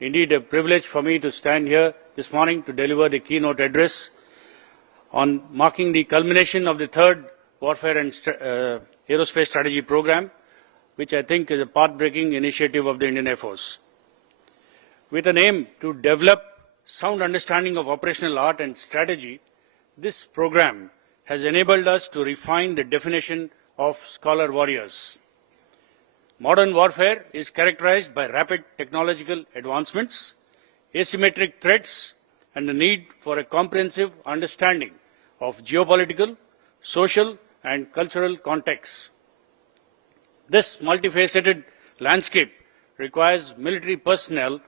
indeed a privilege for me to stand here this morning to deliver the keynote address on marking the culmination of the third Warfare and Aerospace Strategy Program, which I think is a path-breaking initiative of the Indian Air Force. With an aim to develop sound understanding of operational art and strategy, this program has enabled us to refine the definition of scholar warriors. Modern warfare is characterized by rapid technological advancements, asymmetric threats, and the need for a comprehensive understanding of geopolitical, social, and cultural contexts. This multifaceted landscape requires military personnel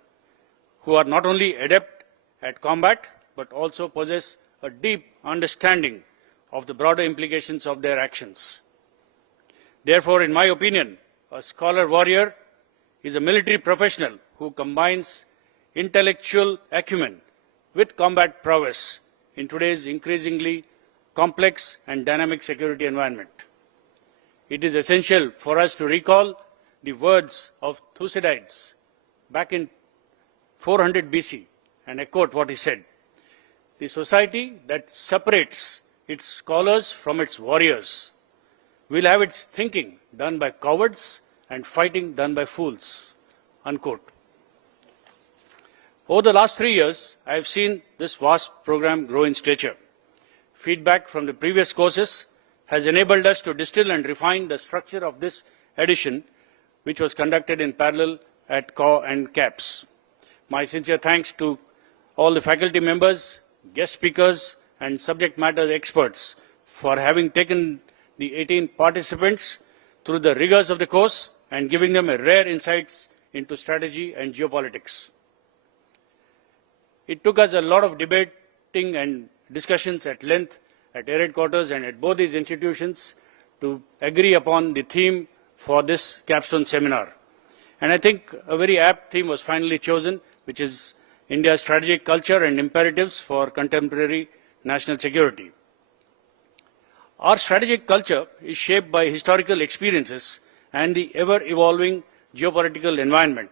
who are not only adept at combat, but also possess a deep understanding of the broader implications of their actions. Therefore, in my opinion, a scholar warrior is a military professional who combines intellectual acumen with combat prowess in today's increasingly complex and dynamic security environment. It is essential for us to recall the words of Thucydides back in 400 BC and echo what he said. The society that separates its scholars from its warriors will have its thinking done by cowards and fighting done by fools. Unquote. Over the last 3 years, I have seen this vast program grow in stature. Feedback from the previous courses has enabled us to distill and refine the structure of this edition, which was conducted in parallel at COR and CAPS. My sincere thanks to all the faculty members, guest speakers, and subject matter experts for having taken the 18 participants through the rigors of the course and giving them a rare insights into strategy and geopolitics. It took us a lot of debating and discussions at length at Air Headquarters and at both these institutions to agree upon the theme for this capstone seminar. And I think a very apt theme was finally chosen, which is India's strategic culture and imperatives for contemporary national security. Our strategic culture is shaped by historical experiences and the ever-evolving geopolitical environment.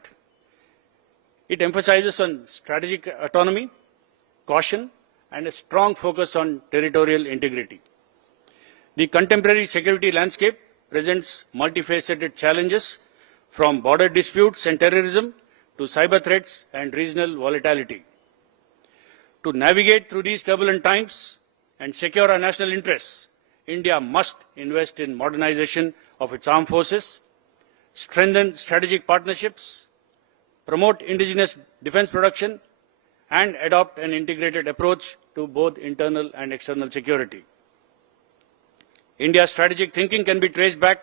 It emphasizes on strategic autonomy, caution, and a strong focus on territorial integrity. The contemporary security landscape presents multifaceted challenges from border disputes and terrorism to cyber threats and regional volatility. To navigate through these turbulent times and secure our national interests, India must invest in modernization of its armed forces, strengthen strategic partnerships, promote indigenous defense production, and adopt an integrated approach to both internal and external security. India's strategic thinking can be traced back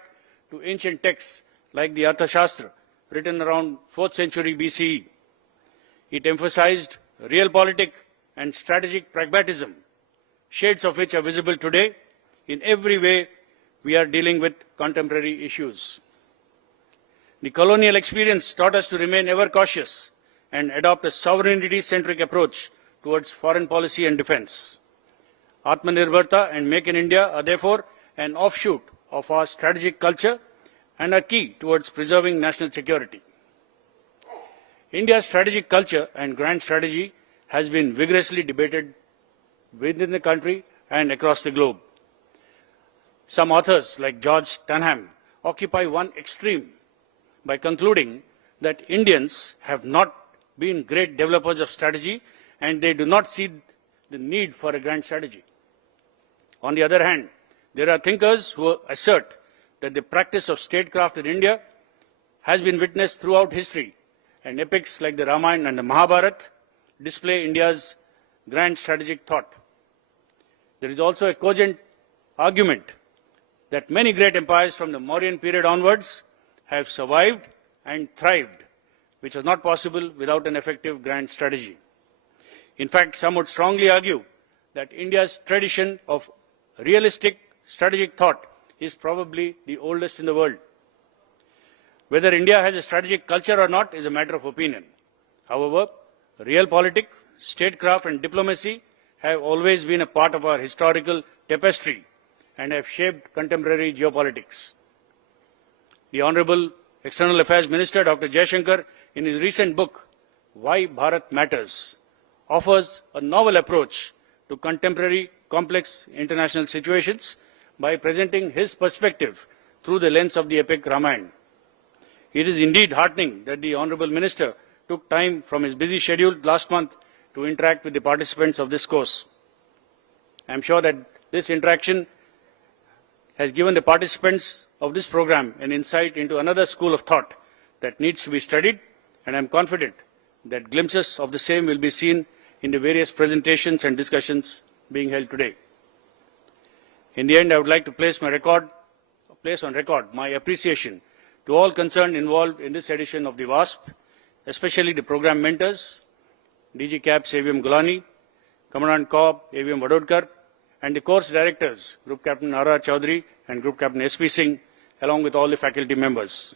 to ancient texts like the Arthashastra, written around 4th century BCE. It emphasized realpolitik and strategic pragmatism, shades of which are visible today in every way we are dealing with contemporary issues. The colonial experience taught us to remain ever cautious and adopt a sovereignty-centric approach towards foreign policy and defense. Atmanirbharta and Make in India are therefore an offshoot of our strategic culture and are key towards preserving national security. India's strategic culture and grand strategy has been vigorously debated within the country and across the globe. Some authors, like George Tunham, occupy one extreme by concluding that Indians have not been great developers of strategy and they do not see the need for a grand strategy. On the other hand, there are thinkers who assert that the practice of statecraft in India has been witnessed throughout history, and epics like the Ramayana and the Mahabharata display India's grand strategic thought. There is also a cogent argument that many great empires from the Mauryan period onwards have survived and thrived, which was not possible without an effective grand strategy. In fact, some would strongly argue that India's tradition of realistic strategic thought is probably the oldest in the world. Whether India has a strategic culture or not is a matter of opinion. However, realpolitik, statecraft and diplomacy have always been a part of our historical tapestry and have shaped contemporary geopolitics. The Honorable External Affairs Minister Dr. Jaishankar, in his recent book, Why Bharat Matters, offers a novel approach to contemporary complex international situations by presenting his perspective through the lens of the epic Ramayana. It is indeed heartening that the Honourable Minister took time from his busy schedule last month to interact with the participants of this course. I am sure that this interaction has given the participants of this program an insight into another school of thought that needs to be studied, and I am confident that glimpses of the same will be seen in the various presentations and discussions being held today. In the end, I would like to place on record my appreciation to all concerned involved in this edition of the WASP, especially the program mentors, DG CAPS AVM Gulani, Commandant Corps AVM Vadodkar, and the course directors, Group Captain R.R. Chaudhary and Group Captain S.P. Singh, along with all the faculty members.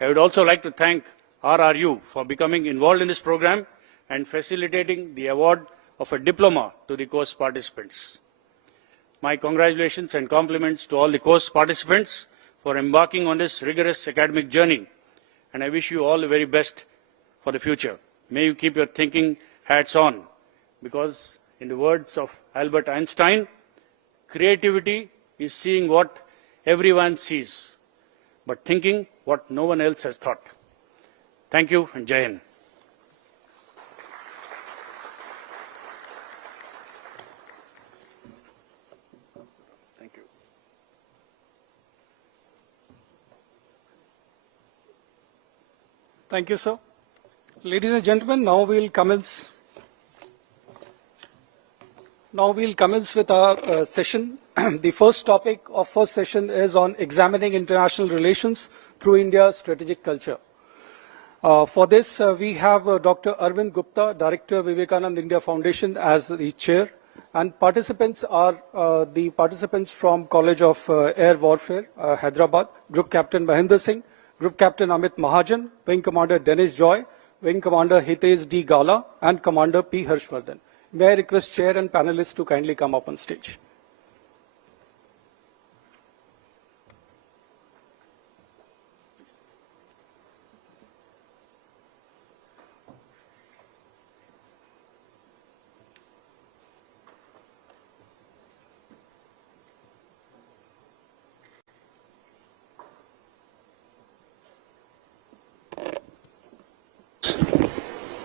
I would also like to thank RRU for becoming involved in this program and facilitating the award of a diploma to the course participants. My congratulations and compliments to all the course participants for embarking on this rigorous academic journey, and I wish you all the very best for the future. May you keep your thinking hats on, because in the words of Albert Einstein, creativity is seeing what everyone sees, but thinking what no one else has thought. Thank you, and Jai Hind. Thank you. Thank you, sir. Ladies and gentlemen, now we'll commence with our session. The first topic of first session is on examining international relations through India's strategic culture. For this, we have Dr. Arvind Gupta, Director, Vivekanand India Foundation, as the chair, and participants are the participants from College of Air Warfare, Hyderabad, Group Captain Mahinder Singh, Group Captain Amit Mahajan, Wing Commander Dennis Joy, Wing Commander Hitesh D. Gala, and Commander P. Harshvardhan. May I request chair and panelists to kindly come up on stage.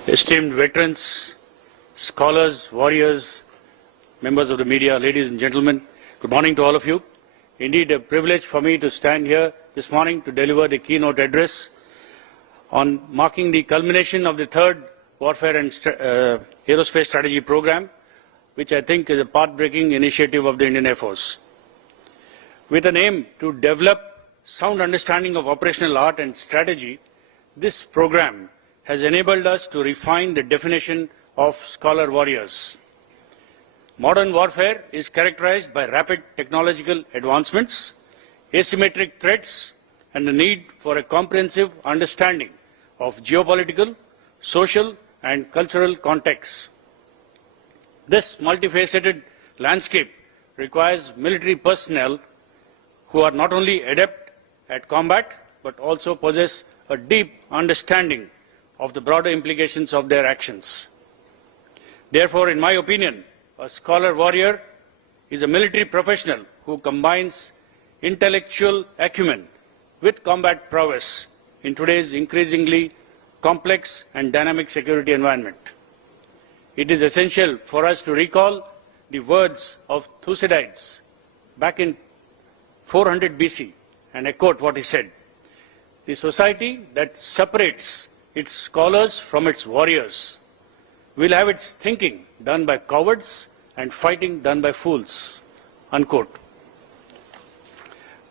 Esteemed veterans, scholars, warriors, members of the media, ladies and gentlemen, good morning to all of you. Indeed, a privilege for me to stand here this morning to deliver the keynote address on marking the culmination of the third Warfare and Aerospace Strategy Program, which I think is a path-breaking initiative of the Indian Air Force. With an aim to develop sound understanding of operational art and strategy, this program has enabled us to refine the definition of scholar warriors. Modern warfare is characterized by rapid technological advancements, asymmetric threats, and the need for a comprehensive understanding of geopolitical, social, and cultural contexts. This multifaceted landscape requires military personnel who are not only adept at combat, but also possess a deep understanding of the broader implications of their actions. Therefore, in my opinion, a scholar warrior is a military professional who combines intellectual acumen with combat prowess in today's increasingly complex and dynamic security environment. It is essential for us to recall the words of Thucydides back in 400 BC, and I quote what he said: "The society that separates its scholars from its warriors will have its thinking done by cowards and fighting done by fools." Unquote.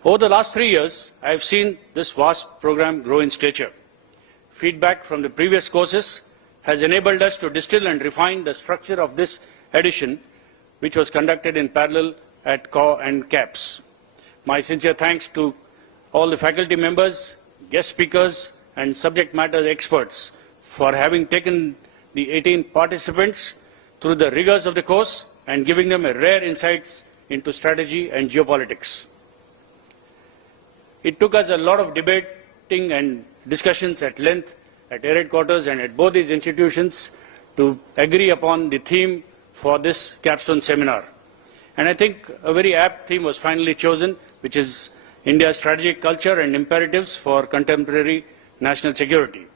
Over the last 3 years, I have seen this WASP program grow in stature. Feedback from the previous courses has enabled us to distill and refine the structure of this edition, which was conducted in parallel at COR and CAPS. My sincere thanks to all the faculty members, guest speakers, and subject matter experts for having taken the 18 participants through the rigors of the course and giving them a rare insights into strategy and geopolitics. It took us a lot of debating and discussions at length at Air Headquarters and at both these institutions to agree upon the theme for this capstone seminar. And I think a very apt theme was finally chosen, which is India's strategic culture and imperatives for contemporary national security.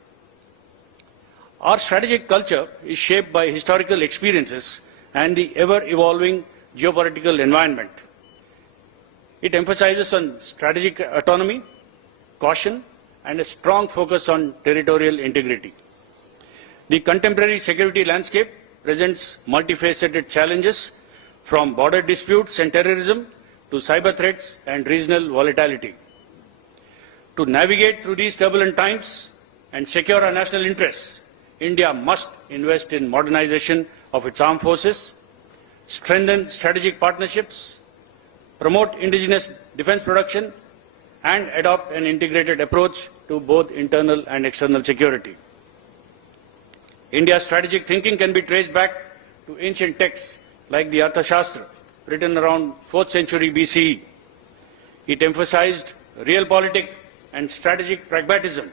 Our strategic culture is shaped by historical experiences and the ever-evolving geopolitical environment. It emphasizes on strategic autonomy, caution, and a strong focus on territorial integrity. The contemporary security landscape presents multifaceted challenges from border disputes and terrorism to cyber threats and regional volatility. To navigate through these turbulent times and secure our national interests, India must invest in modernization of its armed forces, strengthen strategic partnerships, promote indigenous defense production, and adopt an integrated approach to both internal and external security. India's strategic thinking can be traced back to ancient texts like the Arthashastra, written around 4th century BCE. It emphasized realpolitik and strategic pragmatism,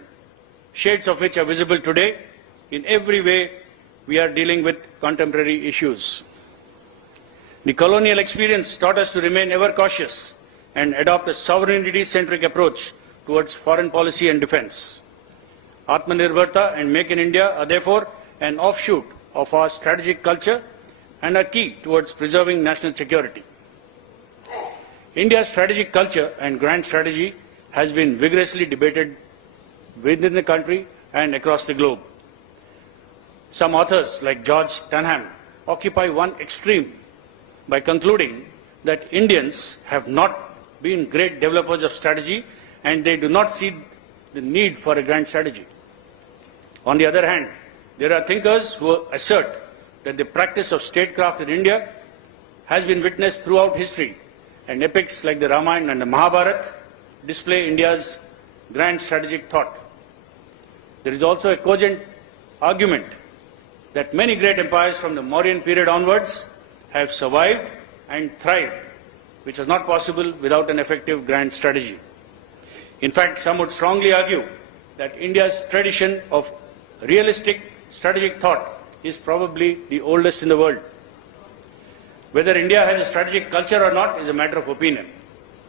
shades of which are visible today in every way we are dealing with contemporary issues. The colonial experience taught us to remain ever cautious and adopt a sovereignty-centric approach towards foreign policy and defense. Atmanirbharta and Make in India are therefore an offshoot of our strategic culture and are key towards preserving national security. India's strategic culture and grand strategy has been vigorously debated within the country and across the globe. Some authors, like George Tanham, occupy one extreme by concluding that Indians have not been great developers of strategy and they do not see the need for a grand strategy. On the other hand, there are thinkers who assert that the practice of statecraft in India has been witnessed throughout history, and epics like the Ramayana and the Mahabharata display India's grand strategic thought. There is also a cogent argument that many great empires from the Mauryan period onwards have survived and thrived, which is not possible without an effective grand strategy. In fact, some would strongly argue that India's tradition of realistic strategic thought is probably the oldest in the world. Whether India has a strategic culture or not is a matter of opinion.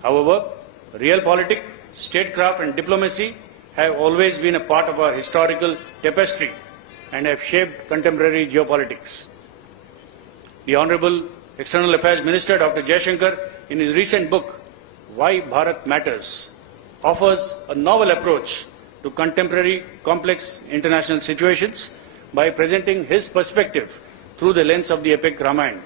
However, realpolitik, statecraft and diplomacy have always been a part of our historical tapestry and have shaped contemporary geopolitics. The Honorable External Affairs Minister Dr. Jaishankar, in his recent book, Why Bharat Matters, offers a novel approach to contemporary complex international situations by presenting his perspective through the lens of the epic Ramayana.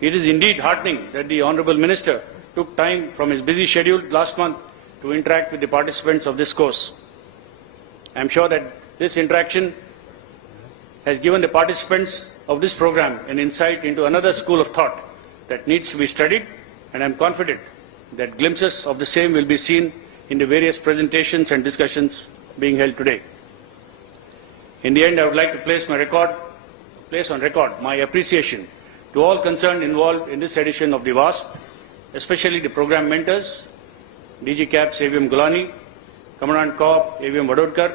It is indeed heartening that the Honorable Minister took time from his busy schedule last month to interact with the participants of this course. I am sure that this interaction has given the participants of this program an insight into another school of thought that needs to be studied, and I am confident that glimpses of the same will be seen in the various presentations and discussions being held today. In the end, I would like to place on record my appreciation to all concerned involved in this edition of the WASP, especially the program mentors, DG CAPS AVM Gulani, Commandant Corps AVM Vadodkar,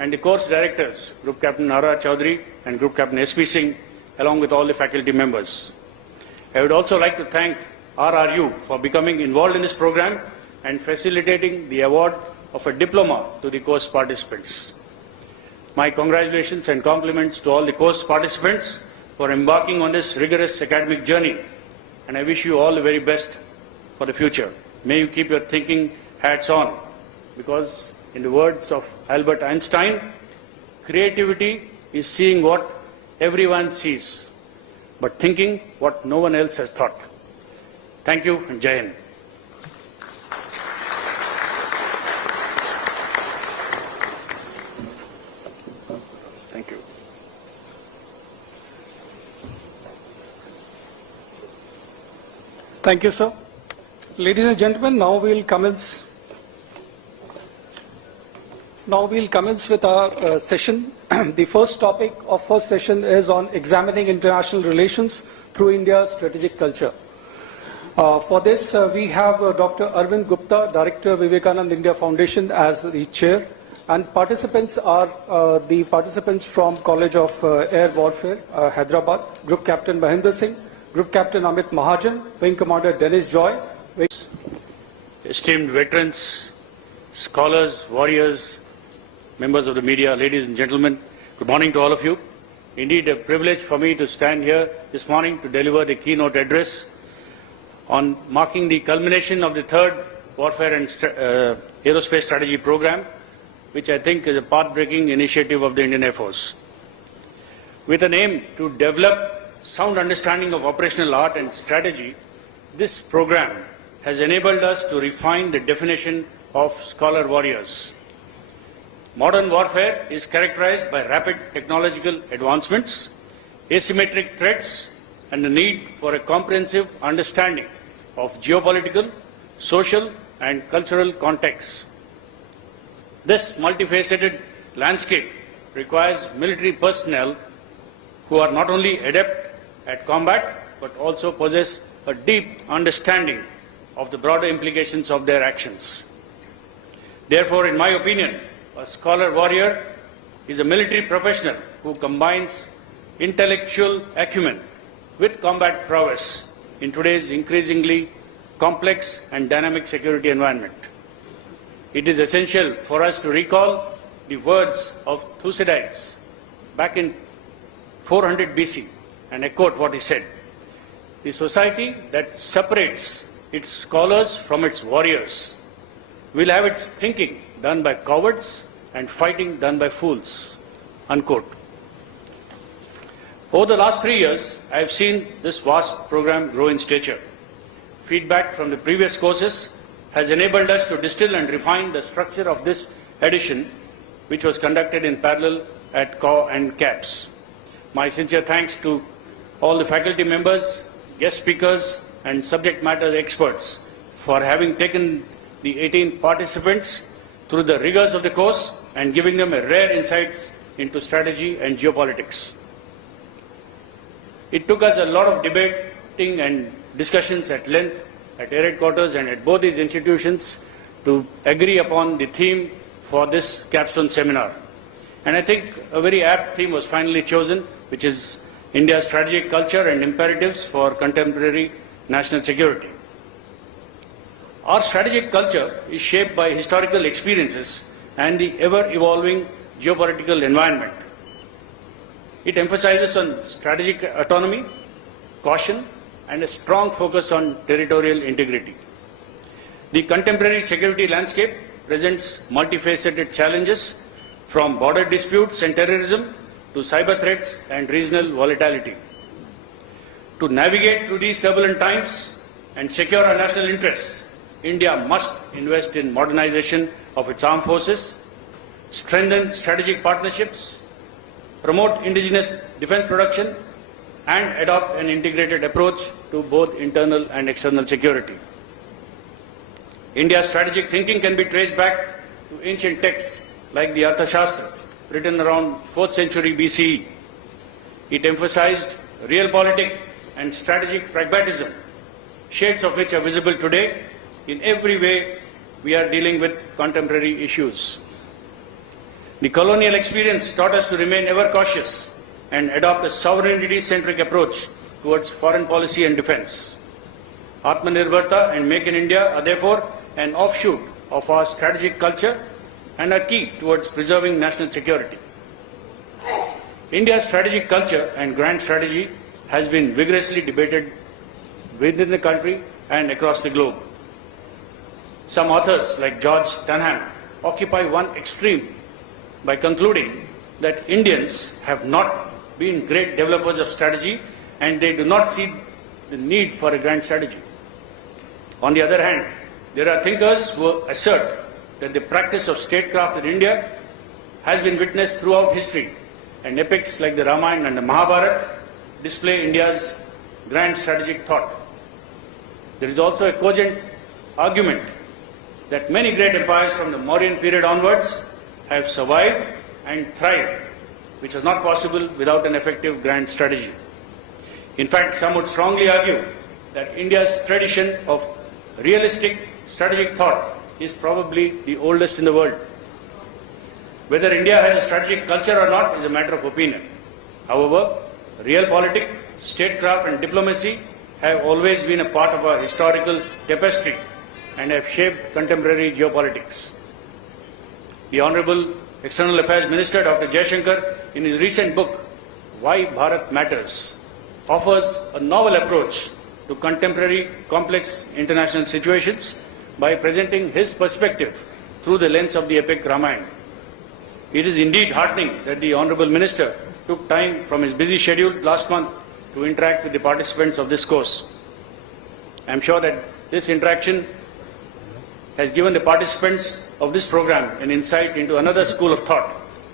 and the course directors, Group Captain Nara Chaudhary and Group Captain SP Singh, along with all the faculty members. I would also like to thank RRU for becoming involved in this program and facilitating the award of a diploma to the course participants. My congratulations and compliments to all the course participants for embarking on this rigorous academic journey, and I wish you all the very best for the future. May you keep your thinking hats on, because in the words of Albert Einstein, creativity is seeing what everyone sees, but thinking what no one else has thought. Thank you and Jai Hind. Thank you. Thank you, sir. Ladies and gentlemen, now we'll commence with our session. The first topic of first session is on examining international relations through India's strategic culture. For this, we have Dr. Arvind Gupta, Director, Vivekananda India Foundation, as the chair, And participants are the participants from College of Air Warfare, Hyderabad, Group Captain Mahinder Singh, Group Captain Amit Mahajan, Wing Commander Dennis Joy. Esteemed veterans, scholars, warriors, members of the media, ladies and gentlemen, good morning to all of you. Indeed, a privilege for me to stand here this morning to deliver the keynote address on marking the culmination of the third Warfare and Aerospace Strategy Program, which I think is a path-breaking initiative of the Indian Air Force. With an aim to develop sound understanding of operational art and strategy, this program has enabled us to refine the definition of scholar warriors. Modern warfare is characterized by rapid technological advancements, asymmetric threats, and the need for a comprehensive understanding of geopolitical, social, and cultural contexts. This multifaceted landscape requires military personnel who are not only adept at combat, but also possess a deep understanding of the broader implications of their actions. Therefore, in my opinion, a scholar warrior is a military professional who combines intellectual acumen with combat prowess in today's increasingly complex and dynamic security environment. It is essential for us to recall the words of Thucydides back in 400 BC and echo what he said. The society that separates its scholars from its warriors will have its thinking done by cowards and fighting done by fools. Unquote. Over the last 3 years, I have seen this vast program grow in stature. Feedback from the previous courses has enabled us to distill and refine the structure of this edition, which was conducted in parallel at CAW and CAPS. My sincere thanks to all the faculty members, guest speakers, and subject matter experts for having taken the 18 participants through the rigors of the course and giving them a rare insights into strategy and geopolitics. It took us a lot of debating and discussions at length at Air Headquarters and at both these institutions to agree upon the theme for this capstone seminar. And I think a very apt theme was finally chosen, which is India's strategic culture and imperatives for contemporary national security. Our strategic culture is shaped by historical experiences and the ever-evolving geopolitical environment. It emphasizes on strategic autonomy, caution, and a strong focus on territorial integrity. The contemporary security landscape presents multifaceted challenges from border disputes and terrorism to cyber threats and regional volatility. To navigate through these turbulent times and secure our national interests, India must invest in modernization of its armed forces, strengthen strategic partnerships, promote indigenous defense production, and adopt an integrated approach to both internal and external security. India's strategic thinking can be traced back to ancient texts like the Arthashastra, written around 4th century BCE. It emphasized realpolitik and strategic pragmatism, shades of which are visible today in every way we are dealing with contemporary issues. The colonial experience taught us to remain ever cautious and adopt a sovereignty-centric approach towards foreign policy and defense. Atmanirbharta and Make in India are therefore an offshoot of our strategic culture and are key towards preserving national security. India's strategic culture and grand strategy has been vigorously debated within the country and across the globe. Some authors, like George Stanham, occupy one extreme by concluding that Indians have not been great developers of strategy and they do not see the need for a grand strategy. On the other hand, there are thinkers who assert that the practice of statecraft in India has been witnessed throughout history, and epics like the Ramayana and the Mahabharata display India's grand strategic thought. There is also a cogent argument that many great empires from the Mauryan period onwards have survived and thrived, which was not possible without an effective grand strategy. In fact, some would strongly argue that India's tradition of realistic strategic thought is probably the oldest in the world. Whether India has a strategic culture or not is a matter of opinion. However, realpolitik, statecraft and diplomacy have always been a part of our historical tapestry and have shaped contemporary geopolitics. The Honorable External Affairs Minister Dr. Jaishankar, in his recent book, Why Bharat Matters, offers a novel approach to contemporary complex international situations by presenting his perspective through the lens of the epic Ramayana. It is indeed heartening that the Honorable Minister took time from his busy schedule last month to interact with the participants of this course. I am sure that this interaction has given the participants of this program an insight into another school of thought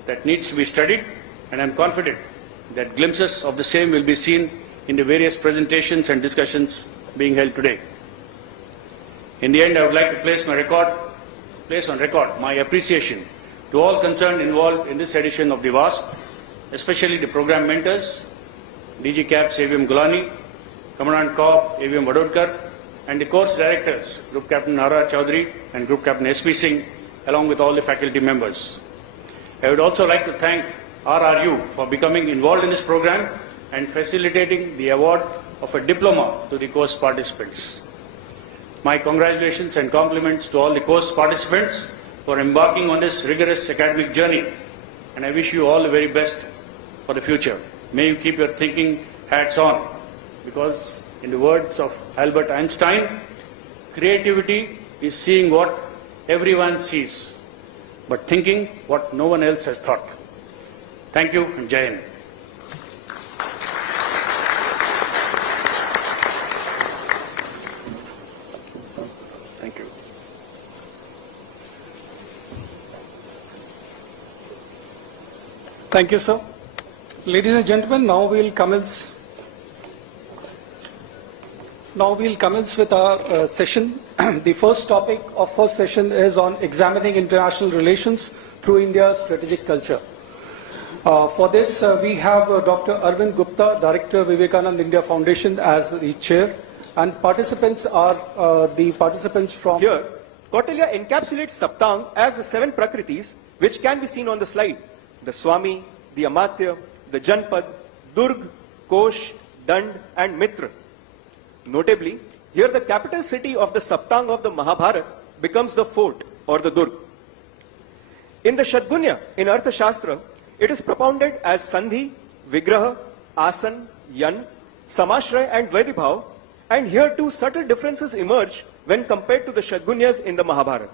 that needs to be studied, and I am confident that glimpses of the same will be seen in the various presentations and discussions being held today. In the end, I would like to place on record my appreciation to all concerned involved in this edition of the VAST, especially the program mentors, DG CAPS AVM Gulani, Commandant Corps AVM Vadodkar, and the course directors, Group Captain Nara Chaudhary and Group Captain SP Singh, along with all the faculty members. I would also like to thank RRU for becoming involved in this program and facilitating the award of a diploma to the course participants. My congratulations and compliments to all the course participants for embarking on this rigorous academic journey, and I wish you all the very best for the future. May you keep your thinking hats on, because in the words of Albert Einstein, creativity is seeing what everyone sees, but thinking what no one else has thought. Thank you and Jai Hind. Thank you. Thank you, sir. Ladies and gentlemen, now we'll commence with our session. The first topic of first session is on examining international relations through India's strategic culture. For this, we have Dr. Arvind Gupta, Director, Vivekanand India Foundation, as the chair, and participants are the participants from... Here, Kautilya encapsulates Saptang as the 7 Prakritis, which can be seen on the slide: the Swami, the Amatya, the Janpad, Durg, Kosh, Dand and Mitra. Notably, here the capital city of the Saptang of the Mahabharata becomes the fort or the Durg. In the Shadgunya, in Arthashastra, it is propounded as Sandhi, Vigraha, Asan, Yan, Samashray and Vaidibhav, and here too subtle differences emerge when compared to the Shadgunyas in the Mahabharata.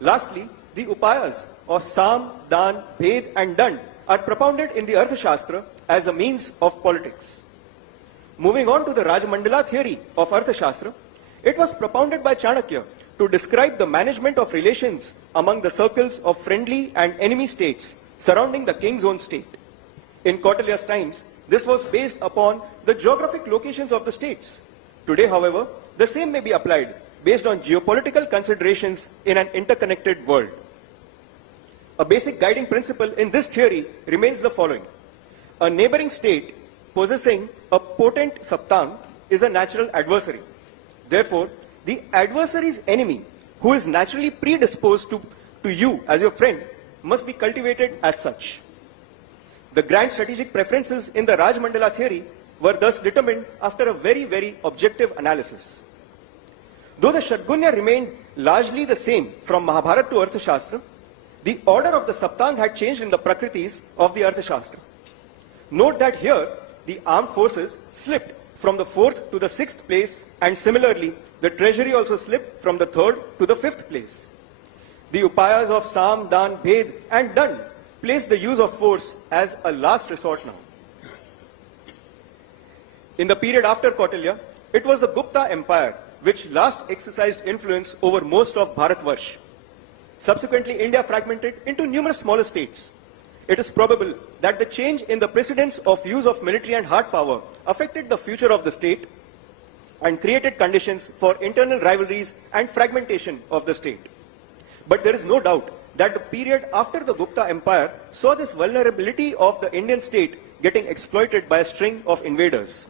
Lastly, the Upayas of Sam, Dan, Bhed and Dand are propounded in the Arthashastra as a means of politics. Moving on to the Rajmandala theory of Arthashastra, it was propounded by Chanakya to describe the management of relations among the circles of friendly and enemy states surrounding the king's own state. In Kautilya's times, this was based upon the geographic locations of the states. Today, however, the same may be applied based on geopolitical considerations in an interconnected world. A basic guiding principle in this theory remains the following: a neighboring state possessing a potent Saptang is a natural adversary. Therefore, the adversary's enemy, who is naturally predisposed to you as your friend, must be cultivated as such. The grand strategic preferences in the Rajmandala theory were thus determined after a very objective analysis. Though the Shadgunya remained largely the same from Mahabharata to Arthashastra, the order of the Saptang had changed in the Prakritis of the Arthashastra. Note that here, the armed forces slipped from the 4th to the 6th place, and similarly, the treasury also slipped from the 3rd to the 5th place. The Upayas of Sam, Dan, Bhed and Dand placed the use of force as a last resort now. In the period after Kautilya, it was the Gupta Empire which last exercised influence over most of Bharatvarsh. Subsequently, India fragmented into numerous smaller states. It is probable that the change in the precedence of use of military and hard power affected the future of the state and created conditions for internal rivalries and fragmentation of the state. But there is no doubt that the period after the Gupta Empire saw this vulnerability of the Indian state getting exploited by a string of invaders.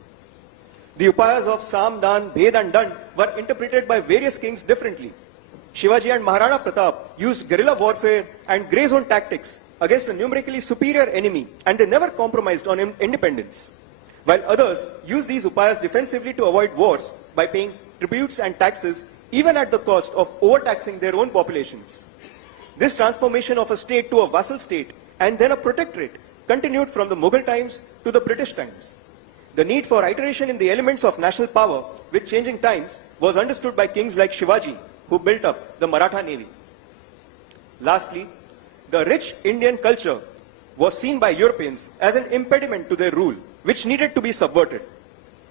The Upayas of Sam, Dan, Bhed and Dand were interpreted by various kings differently. Shivaji and Maharana Pratap used guerrilla warfare and grey zone tactics against a numerically superior enemy, and they never compromised on independence. While others used these upayas defensively to avoid wars by paying tributes and taxes, even at the cost of overtaxing their own populations. This transformation of a state to a vassal state and then a protectorate continued from the Mughal times to the British times. The need for iteration in the elements of national power with changing times was understood by kings like Shivaji, who built up the Maratha Navy. Lastly, the rich Indian culture was seen by Europeans as an impediment to their rule, which needed to be subverted.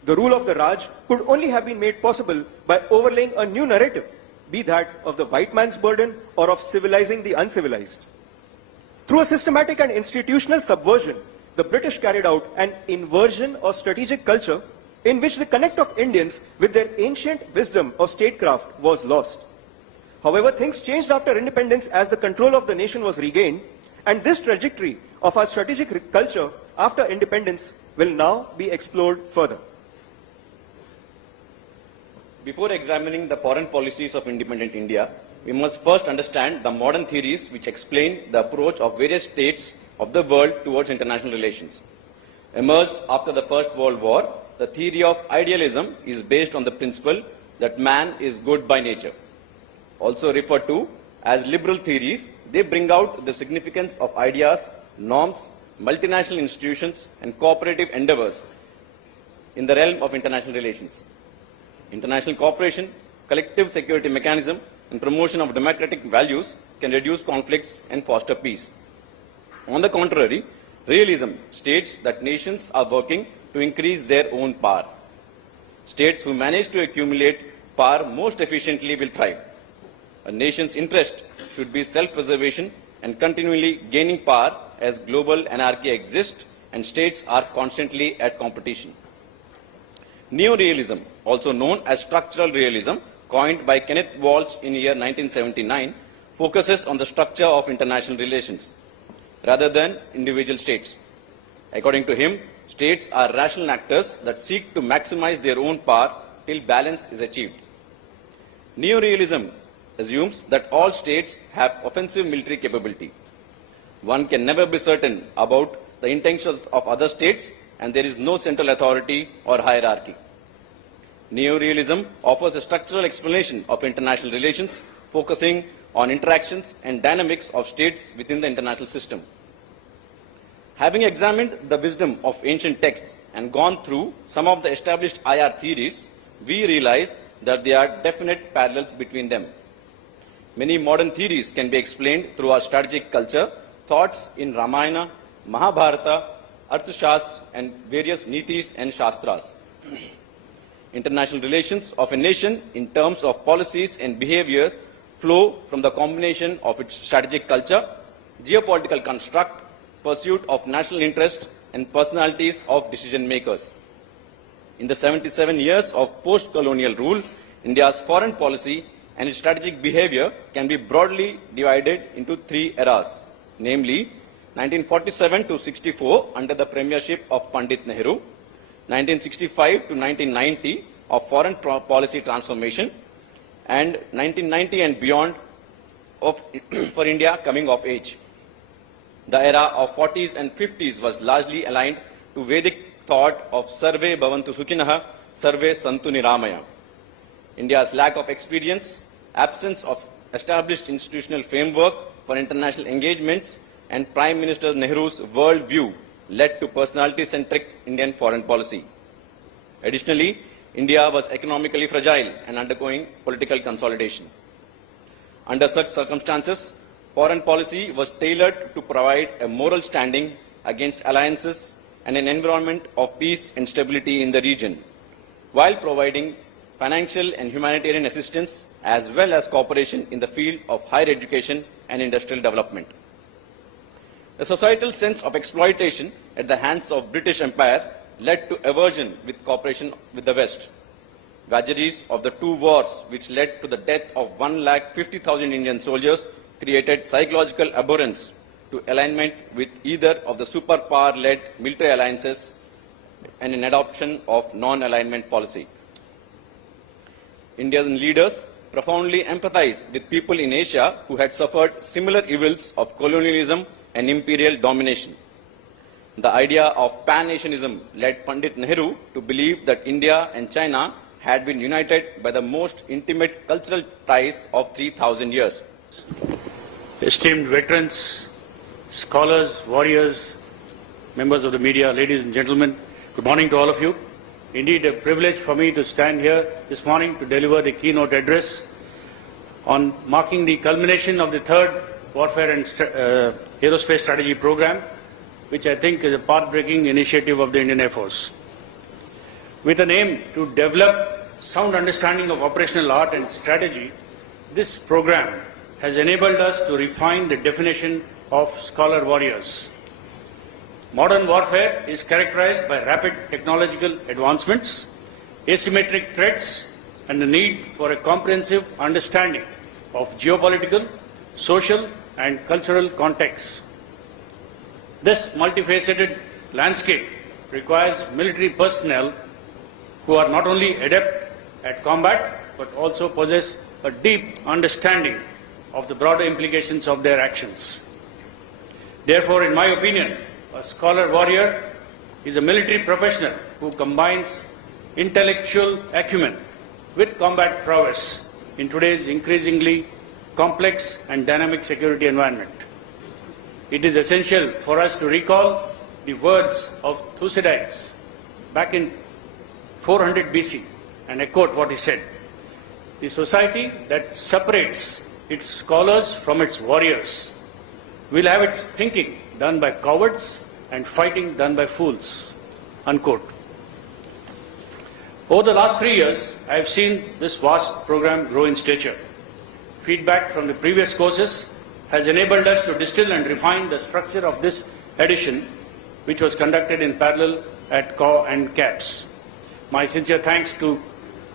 The rule of the Raj could only have been made possible by overlaying a new narrative, be that of the white man's burden or of civilizing the uncivilized. Through a systematic and institutional subversion, the British carried out an inversion of strategic culture in which the connect of Indians with their ancient wisdom of statecraft was lost. However, things changed after independence as the control of the nation was regained, and this trajectory of our strategic culture after independence will now be explored further. Before examining the foreign policies of independent India, we must first understand the modern theories which explain the approach of various states of the world towards international relations. Emerged after the First World War, the theory of idealism is based on the principle that man is good by nature. Also referred to as liberal theories, they bring out the significance of ideas, norms, multinational institutions, and cooperative endeavors in the realm of international relations. International cooperation, collective security mechanism, and promotion of democratic values can reduce conflicts and foster peace. On the contrary, realism states that nations are working to increase their own power. States who manage to accumulate power most efficiently will thrive. A nation's interest should be self-preservation and continually gaining power as global anarchy exists and states are constantly at competition. Neo-realism, also known as structural realism, coined by Kenneth Walsh in the year 1979, focuses on the structure of international relations rather than individual states. According to him, states are rational actors that seek to maximize their own power till balance is achieved. Neo-realism assumes that all states have offensive military capability. One can never be certain about the intentions of other states, and there is no central authority or hierarchy. Neo-realism offers a structural explanation of international relations, focusing on interactions and dynamics of states within the international system. Having examined the wisdom of ancient texts and gone through some of the established IR theories, we realize that there are definite parallels between them. Many modern theories can be explained through our strategic culture, thoughts in Ramayana, Mahabharata, Arthashastra, and various Nitis and Shastras. International relations of a nation in terms of policies and behavior flow from the combination of its strategic culture, geopolitical construct, pursuit of national interest, and personalities of decision makers. In the 77 years of post-colonial rule, India's foreign policy and its strategic behavior can be broadly divided into three eras, namely 1947 to 64 under the premiership of Pandit Nehru, 1965 to 1990 of foreign policy transformation, and 1990 and beyond for India coming of age. The era of 40s and 50s was largely aligned to Vedic thought of Sarve Bhavantu Sukhinaha, Sarve Santu Niramaya. India's lack of experience, absence of established institutional framework for international engagements, and Prime Minister Nehru's world view led to personality-centric Indian foreign policy. Additionally, India was economically fragile and undergoing political consolidation. Under such circumstances, foreign policy was tailored to provide a moral standing against alliances and an environment of peace and stability in the region, while providing financial and humanitarian assistance as well as cooperation in the field of higher education and industrial development. A societal sense of exploitation at the hands of British Empire led to aversion with cooperation with the West. Vagaries of the two wars, which led to the death of 150,000 Indian soldiers, created psychological abhorrence to alignment with either of the superpower-led military alliances and an adoption of non-alignment policy. Indian leaders profoundly empathize with people in Asia who had suffered similar evils of colonialism and imperial domination. The idea of Pan-Asianism led Pandit Nehru to believe that India and China had been united by the most intimate cultural ties of 3,000 years. Esteemed veterans, scholars, warriors, members of the media, ladies and gentlemen, good morning to all of you. Indeed, a privilege for me to stand here this morning to deliver the keynote address on marking the culmination of the third Warfare and Aerospace Strategy Program, which I think is a path-breaking initiative of the Indian Air Force. With an aim to develop sound understanding of operational art and strategy, this program has enabled us to refine the definition of scholar warriors. Modern warfare is characterized by rapid technological advancements, asymmetric threats, and the need for a comprehensive understanding of geopolitical, social, and cultural contexts. This multifaceted landscape requires military personnel who are not only adept at combat, but also possess a deep understanding of the broader implications of their actions. Therefore, in my opinion, a scholar warrior is a military professional who combines intellectual acumen with combat prowess in today's increasingly complex and dynamic security environment. It is essential for us to recall the words of Thucydides back in 400 BC, and I quote what he said: "The society that separates its scholars from its warriors will have its thinking done by cowards and fighting done by fools." Unquote. Over the last 3 years, I have seen this vast program grow in stature. Feedback from the previous courses has enabled us to distill and refine the structure of this edition, which was conducted in parallel at CAW and CAPS. My sincere thanks to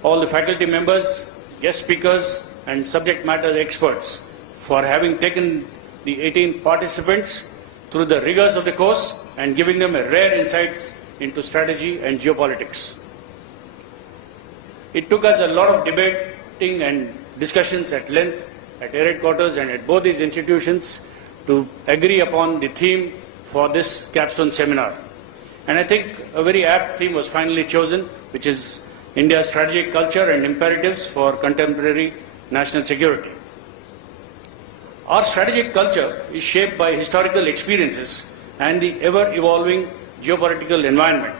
all the faculty members, guest speakers, and subject matter experts for having taken the 18 participants through the rigors of the course and giving them a rare insights into strategy and geopolitics. It took us a lot of debating and discussions at length at Air Headquarters and at both these institutions to agree upon the theme for this capstone seminar. And I think a very apt theme was finally chosen, which is India's strategic culture and imperatives for contemporary national security. Our strategic culture is shaped by historical experiences and the ever-evolving geopolitical environment.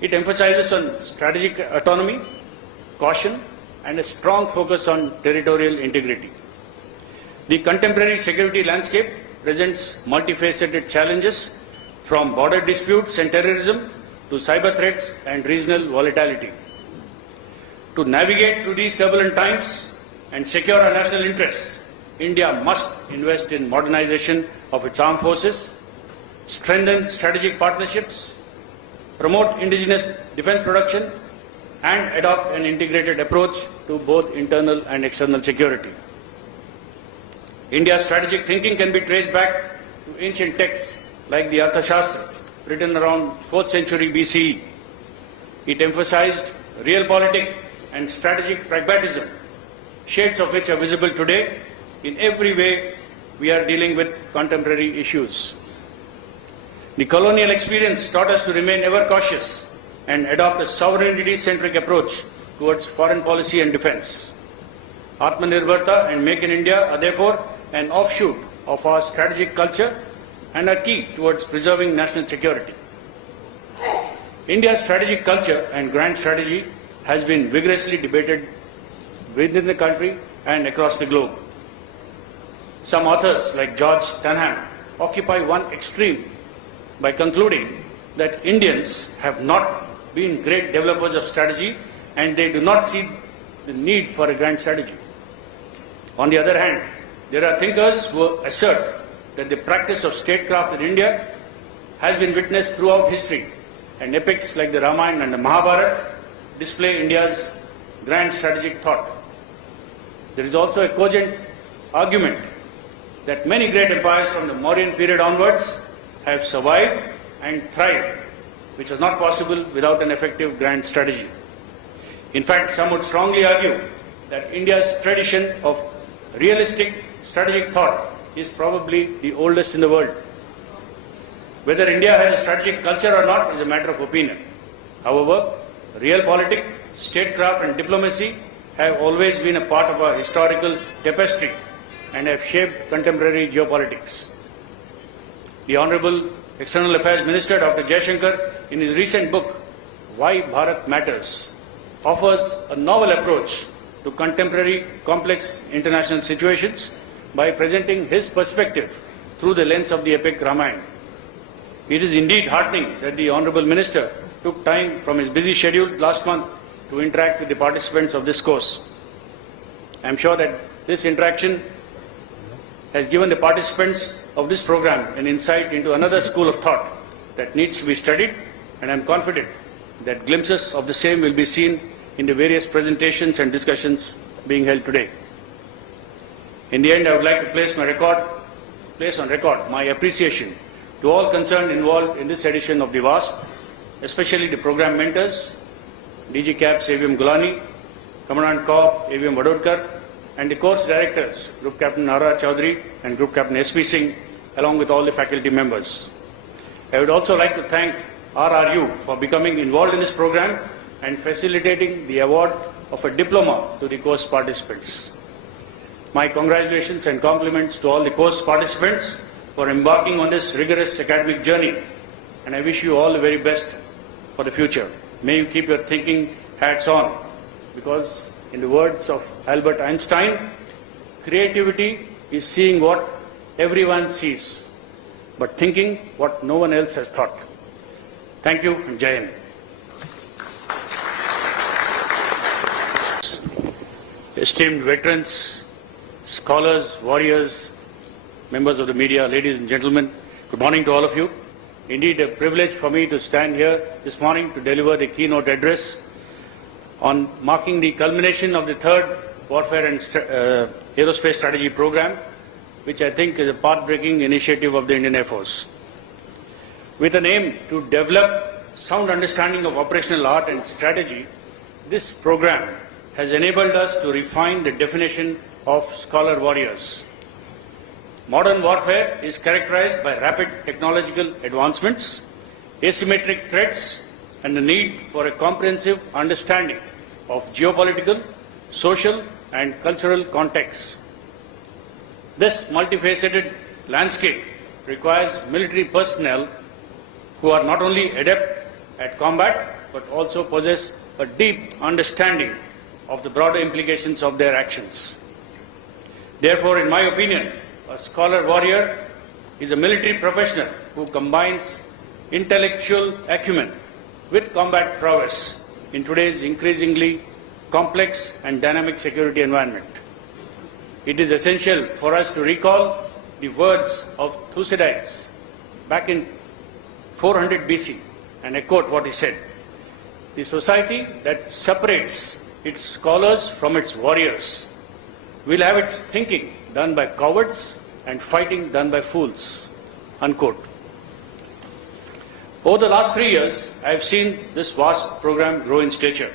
It emphasizes on strategic autonomy, caution, and a strong focus on territorial integrity. The contemporary security landscape presents multifaceted challenges from border disputes and terrorism to cyber threats and regional volatility. To navigate through these turbulent times and secure our national interests, India must invest in modernization of its armed forces, strengthen strategic partnerships, promote indigenous defense production, and adopt an integrated approach to both internal and external security. India's strategic thinking can be traced back to ancient texts like the Arthashastra, written around 4th century BCE. It emphasized realpolitik and strategic pragmatism, shades of which are visible today in every way we are dealing with contemporary issues. The colonial experience taught us to remain ever cautious and adopt a sovereignty-centric approach towards foreign policy and defense. Atmanirbharta and Make in India are therefore an offshoot of our strategic culture and are key towards preserving national security. India's strategic culture and grand strategy has been vigorously debated within the country and across the globe. Some authors, like George Stanham, occupy one extreme by concluding that Indians have not been great developers of strategy and they do not see the need for a grand strategy. On the other hand, there are thinkers who assert that the practice of statecraft in India has been witnessed throughout history, and epics like the Ramayana and the Mahabharata display India's grand strategic thought. There is also a cogent argument that many great empires from the Mauryan period onwards have survived and thrived, which was not possible without an effective grand strategy. In fact, some would strongly argue that India's tradition of realistic strategic thought is probably the oldest in the world. Whether India has a strategic culture or not is a matter of opinion. However, realpolitik, statecraft and diplomacy have always been a part of our historical tapestry and have shaped contemporary geopolitics. The Honorable External Affairs Minister Dr. Jaishankar, in his recent book, Why Bharat Matters, offers a novel approach to contemporary complex international situations by presenting his perspective through the lens of the epic Ramayana. It is indeed heartening that the Honorable Minister took time from his busy schedule last month to interact with the participants of this course. I am sure that this interaction has given the participants of this program an insight into another school of thought that needs to be studied, and I am confident that glimpses of the same will be seen in the various presentations and discussions being held today. In the end, I would like to place on record my appreciation to all concerned involved in this edition of the VAST, especially the program mentors, DG CAPS AVM Gulani, Commandant Corps AVM Vadodkar, and the course directors, Group Captain Nara Chaudhary and Group Captain SP Singh, along with all the faculty members. I would also like to thank RRU for becoming involved in this program and facilitating the award of a diploma to the course participants. My congratulations and compliments to all the course participants for embarking on this rigorous academic journey, and I wish you all the very best for the future. May you keep your thinking hats on, because in the words of Albert Einstein, creativity is seeing what everyone sees, but thinking what no one else has thought. Thank you, and Jai Hind. Esteemed veterans, scholars, warriors, members of the media, ladies and gentlemen, good morning to all of you. Indeed, a privilege for me to stand here this morning to deliver the keynote address on marking the culmination of the third Warfare and Aerospace Strategy Program, which I think is a path-breaking initiative of the Indian Air Force. With an aim to develop sound understanding of operational art and strategy, this program has enabled us to refine the definition of scholar warriors. Modern warfare is characterized by rapid technological advancements, asymmetric threats, and the need for a comprehensive understanding of geopolitical, social, and cultural contexts. This multifaceted landscape requires military personnel who are not only adept at combat, but also possess a deep understanding of the broader implications of their actions. Therefore, in my opinion, a scholar warrior is a military professional who combines intellectual acumen with combat prowess in today's increasingly complex and dynamic security environment. It is essential for us to recall the words of Thucydides back in 400 BC and quote what he said: "The society that separates its scholars from its warriors will have its thinking done by cowards and fighting done by fools." Unquote. Over the last 3 years, I have seen this vast program grow in stature.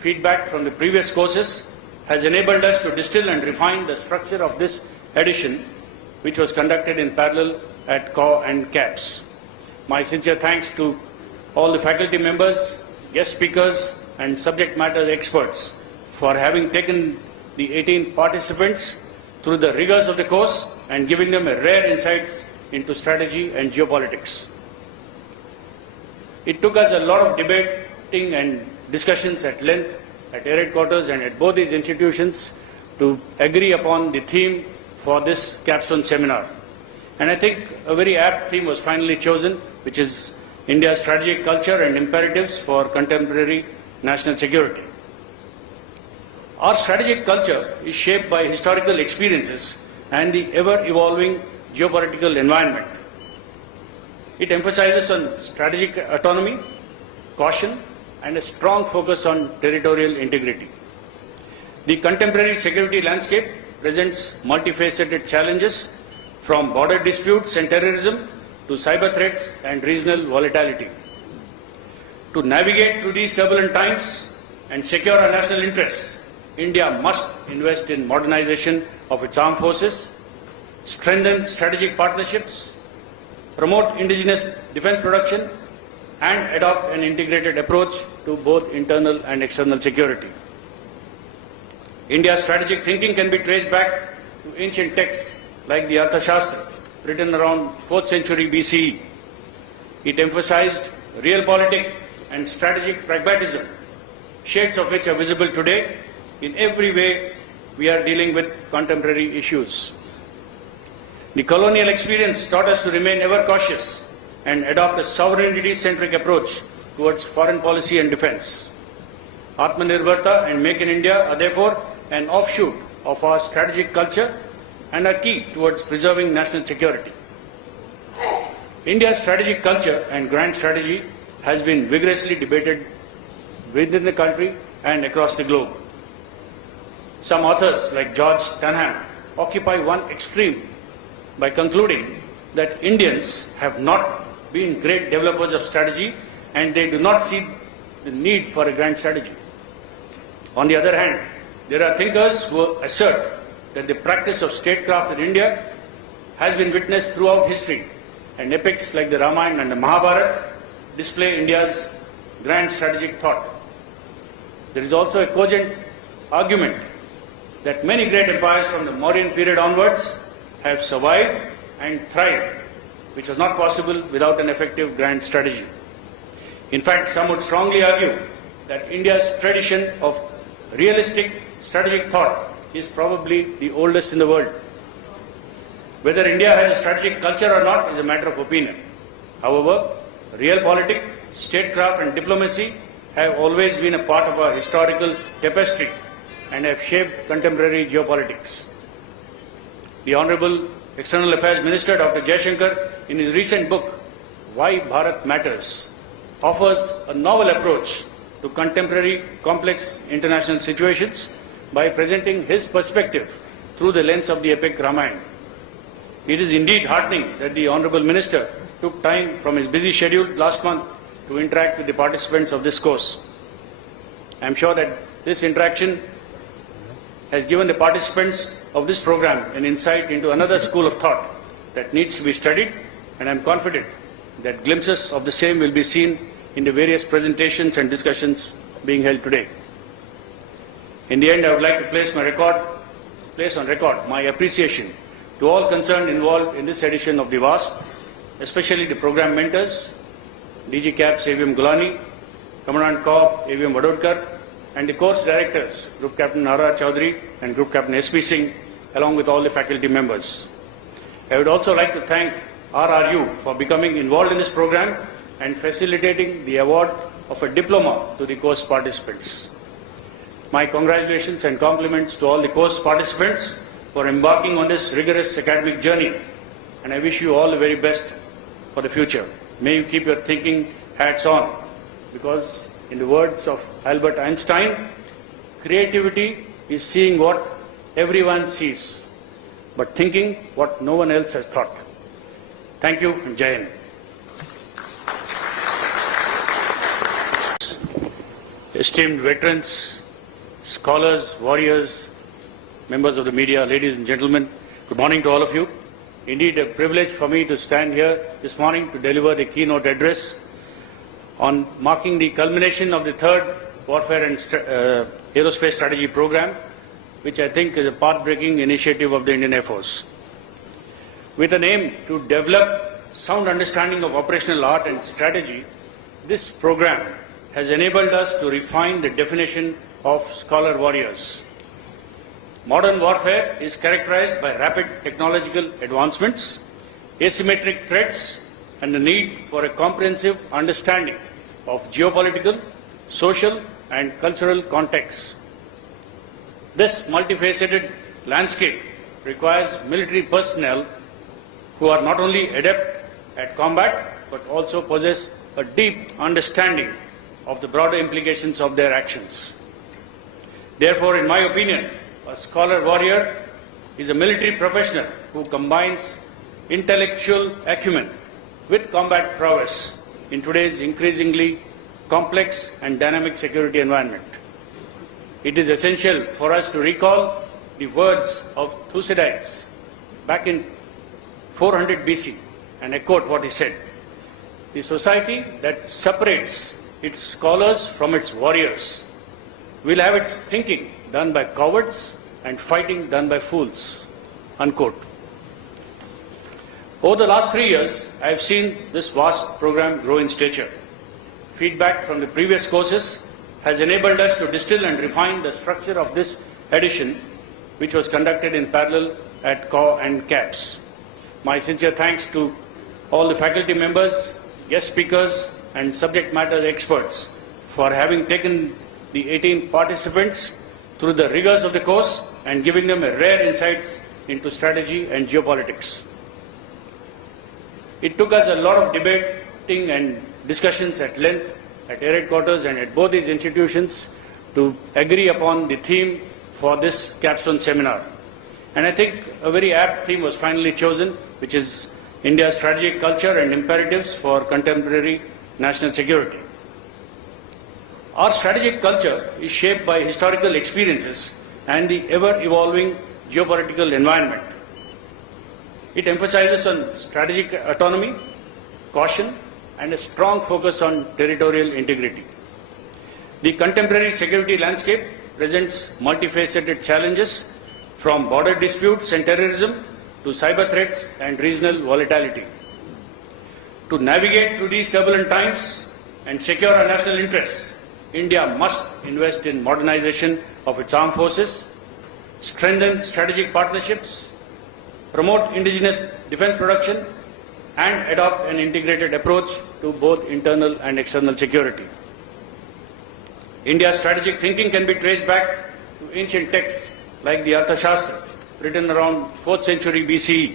Feedback from the previous courses has enabled us to distill and refine the structure of this edition, which was conducted in parallel at COR and CAPS. My sincere thanks to all the faculty members, guest speakers, and subject matter experts for having taken the 18 participants through the rigors of the course and giving them a rare insights into strategy and geopolitics. It took us a lot of debating and discussions at length at Air Headquarters and at both these institutions to agree upon the theme for this capstone seminar. And I think a very apt theme was finally chosen, which is India's strategic culture and imperatives for contemporary national security. Our strategic culture is shaped by historical experiences and the ever-evolving geopolitical environment. It emphasizes on strategic autonomy, caution, and a strong focus on territorial integrity. The contemporary security landscape presents multifaceted challenges, from border disputes and terrorism to cyber threats and regional volatility. To navigate through these turbulent times and secure our national interests, India must invest in modernization of its armed forces, strengthen strategic partnerships, promote indigenous defense production, and adopt an integrated approach to both internal and external security. India's strategic thinking can be traced back to ancient texts like the Arthashastra, written around 4th century BCE. It emphasized realpolitik and strategic pragmatism, shades of which are visible today in every way we are dealing with contemporary issues. The colonial experience taught us to remain ever cautious and adopt a sovereignty-centric approach towards foreign policy and defense. Atmanirbharta and Make in India are therefore an offshoot of our strategic culture and are key towards preserving national security. India's strategic culture and grand strategy has been vigorously debated within the country and across the globe. Some authors, like George Stanham, occupy one extreme by concluding that Indians have not been great developers of strategy and they do not see the need for a grand strategy. On the other hand, there are thinkers who assert that the practice of statecraft in India has been witnessed throughout history, and epics like the Ramayana and the Mahabharata display India's grand strategic thought. There is also a cogent argument that many great empires from the Mauryan period onwards have survived and thrived, which was not possible without an effective grand strategy. In fact, some would strongly argue that India's tradition of realistic strategic thought is probably the oldest in the world. Whether India has a strategic culture or not is a matter of opinion. However, realpolitik, statecraft and diplomacy have always been a part of our historical tapestry and have shaped contemporary geopolitics. The Honorable External Affairs Minister Dr. Jaishankar, in his recent book, Why Bharat Matters, offers a novel approach to contemporary complex international situations by presenting his perspective through the lens of the epic Ramayana. It is indeed heartening that the Honorable Minister took time from his busy schedule last month to interact with the participants of this course. I am sure that this interaction has given the participants of this program an insight into another school of thought that needs to be studied, and I am confident that glimpses of the same will be seen in the various presentations and discussions being held today. In the end, I would like to place on record my appreciation to all concerned involved in this edition of the VAST, especially the program mentors, DG CAPS AVM Gulani, Commandant Corps AVM Vadodkar, and the course directors, Group Captain Nara Chaudhary and Group Captain SP Singh, along with all the faculty members. I would also like to thank RRU for becoming involved in this program and facilitating the award of a diploma to the course participants. My congratulations and compliments to all the course participants for embarking on this rigorous academic journey, and I wish you all the very best for the future. May you keep your thinking hats on, because in the words of Albert Einstein, creativity is seeing what everyone sees, but thinking what no one else has thought. Thank you, and Jai Hind. Esteemed veterans, scholars, warriors, members of the media, ladies and gentlemen, good morning to all of you. Indeed, a privilege for me to stand here this morning to deliver the keynote address on marking the culmination of the third Warfare and Aerospace Strategy Program, which I think is a path-breaking initiative of the Indian Air Force. With an aim to develop sound understanding of operational art and strategy, this program has enabled us to refine the definition of scholar warriors. Modern warfare is characterized by rapid technological advancements, asymmetric threats, and the need for a comprehensive understanding of geopolitical, social, and cultural contexts. This multifaceted landscape requires military personnel who are not only adept at combat, but also possess a deep understanding of the broader implications of their actions. Therefore, in my opinion, a scholar warrior is a military professional who combines intellectual acumen with combat prowess in today's increasingly complex and dynamic security environment. it is essential for us to recall the words of Thucydides back in 400 BC and quote what he said. The society that separates its scholars from its warriors will have its thinking done by cowards and fighting done by fools. Unquote. Over the last 3 years, I have seen this vast program grow in stature. Feedback from the previous courses has enabled us to distill and refine the structure of this edition, which was conducted in parallel at CAW and CAPS. My sincere thanks to all the faculty members, guest speakers, and subject matter experts for having taken the 18 participants through the rigors of the course and giving them a rare insights into strategy and geopolitics. It took us a lot of debating and discussions at length at Air Headquarters and at both these institutions to agree upon the theme for this capstone seminar. And I think a very apt theme was finally chosen, which is India's strategic culture and imperatives for contemporary national security. Our strategic culture is shaped by historical experiences and the ever-evolving geopolitical environment. It emphasizes on strategic autonomy, caution, and a strong focus on territorial integrity. The contemporary security landscape presents multifaceted challenges from border disputes and terrorism to cyber threats and regional volatility. To navigate through these turbulent times and secure our national interests, India must invest in modernization of its armed forces, strengthen strategic partnerships, promote indigenous defense production, and adopt an integrated approach to both internal and external security. India's strategic thinking can be traced back to ancient texts like the Arthashastra, written around 4th century BCE.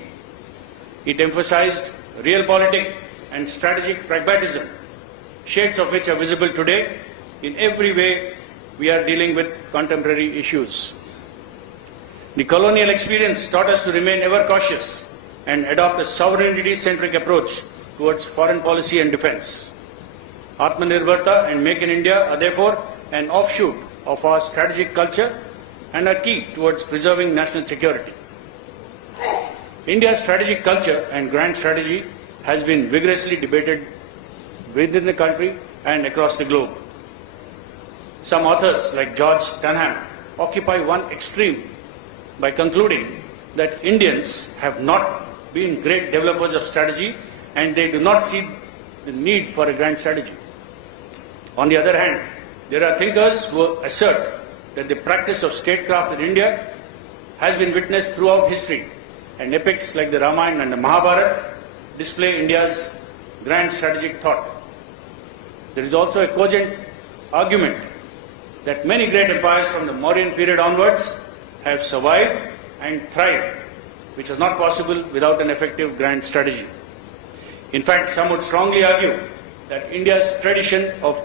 It emphasized realpolitik and strategic pragmatism, shades of which are visible today in every way we are dealing with contemporary issues. The colonial experience taught us to remain ever cautious and adopt a sovereignty-centric approach towards foreign policy and defense. Atmanirbharta and Make in India are therefore an offshoot of our strategic culture and are key towards preserving national security. India's strategic culture and grand strategy has been vigorously debated within the country and across the globe. Some authors, like George Stanham, occupy one extreme by concluding that Indians have not been great developers of strategy and they do not see the need for a grand strategy. On the other hand, there are thinkers who assert that the practice of statecraft in India has been witnessed throughout history, and epics like the Ramayana and the Mahabharata display India's grand strategic thought. There is also a cogent argument that many great empires from the Mauryan period onwards have survived and thrived, which was not possible without an effective grand strategy. In fact, some would strongly argue that India's tradition of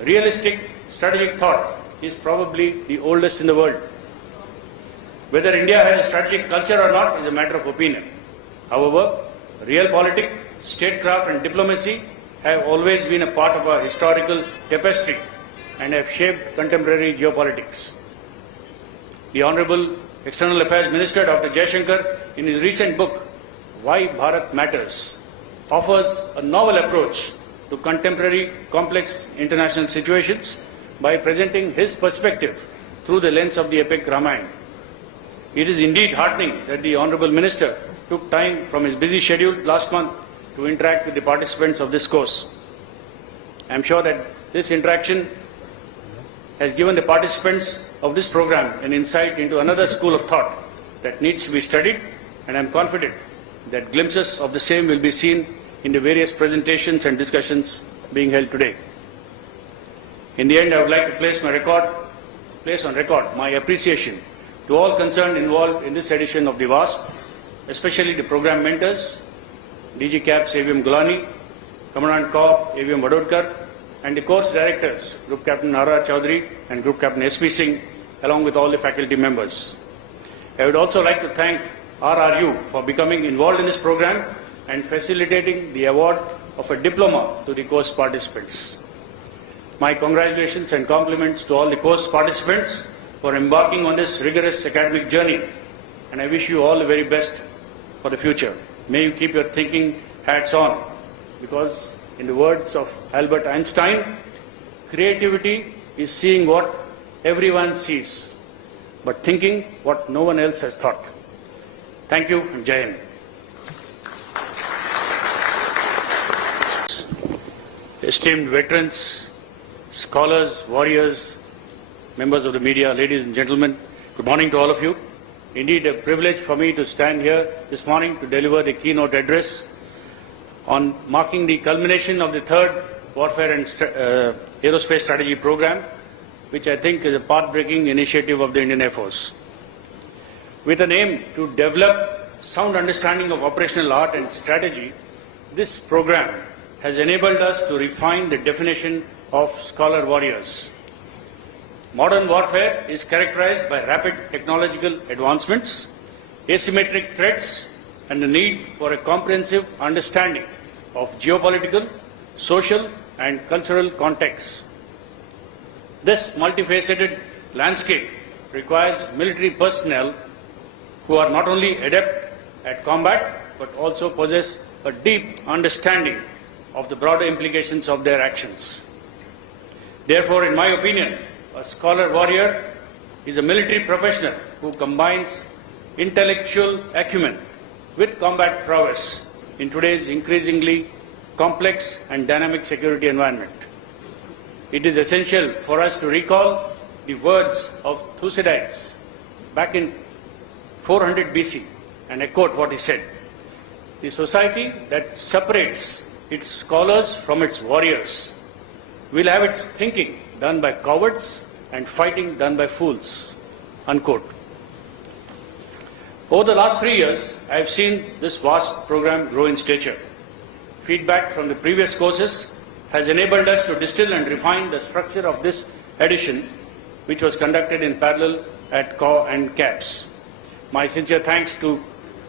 realistic strategic thought is probably the oldest in the world. Whether India has a strategic culture or not is a matter of opinion. However, realpolitik, statecraft and diplomacy have always been a part of our historical tapestry and have shaped contemporary geopolitics. The Honorable External Affairs Minister Dr. Jaishankar, in his recent book, Why Bharat Matters, offers a novel approach to contemporary complex international situations by presenting his perspective through the lens of the epic Ramayana. It is indeed heartening that the Honorable Minister took time from his busy schedule last month to interact with the participants of this course. I am sure that this interaction has given the participants of this program an insight into another school of thought that needs to be studied, and I am confident that glimpses of the same will be seen in the various presentations and discussions being held today. In the end, I would like to place on record my appreciation to all concerned involved in this edition of the VAST, especially the program mentors, DG CAPS AVM Gulani, Commandant Corps AVM Vadodkar, and the course directors, Group Captain R.R. Chaudhary and Group Captain S.P. Singh, along with all the faculty members. I would also like to thank RRU for becoming involved in this program and facilitating the award of a diploma to the course participants. My congratulations and compliments to all the course participants for embarking on this rigorous academic journey, and I wish you all the very best for the future. May you keep your thinking hats on, because in the words of Albert Einstein, creativity is seeing what everyone sees, but thinking what no one else has thought. Thank you and Jai Hind. Esteemed veterans, scholars, warriors, members of the media, ladies and gentlemen, good morning to all of you. Indeed, a privilege for me to stand here this morning to deliver the keynote address on marking the culmination of the third Warfare and Aerospace Strategy Program, which I think is a path-breaking initiative of the Indian Air Force. With an aim to develop sound understanding of operational art and strategy, this program has enabled us to refine the definition of scholar warriors. Modern warfare is characterized by rapid technological advancements, asymmetric threats, and the need for a comprehensive understanding of geopolitical, social, and cultural contexts. This multifaceted landscape requires military personnel who are not only adept at combat, but also possess a deep understanding of the broader implications of their actions. Therefore, in my opinion, a scholar warrior is a military professional who combines intellectual acumen with combat prowess in today's increasingly complex and dynamic security environment. It is essential for us to recall the words of Thucydides back in 400 BC, and I quote what he said: "The society that separates its scholars from its warriors will have its thinking done by cowards and fighting done by fools." Unquote. Over the last 3 years, I have seen this vast program grow in stature. Feedback from the previous courses has enabled us to distill and refine the structure of this edition, which was conducted in parallel at COR and CAPS. My sincere thanks to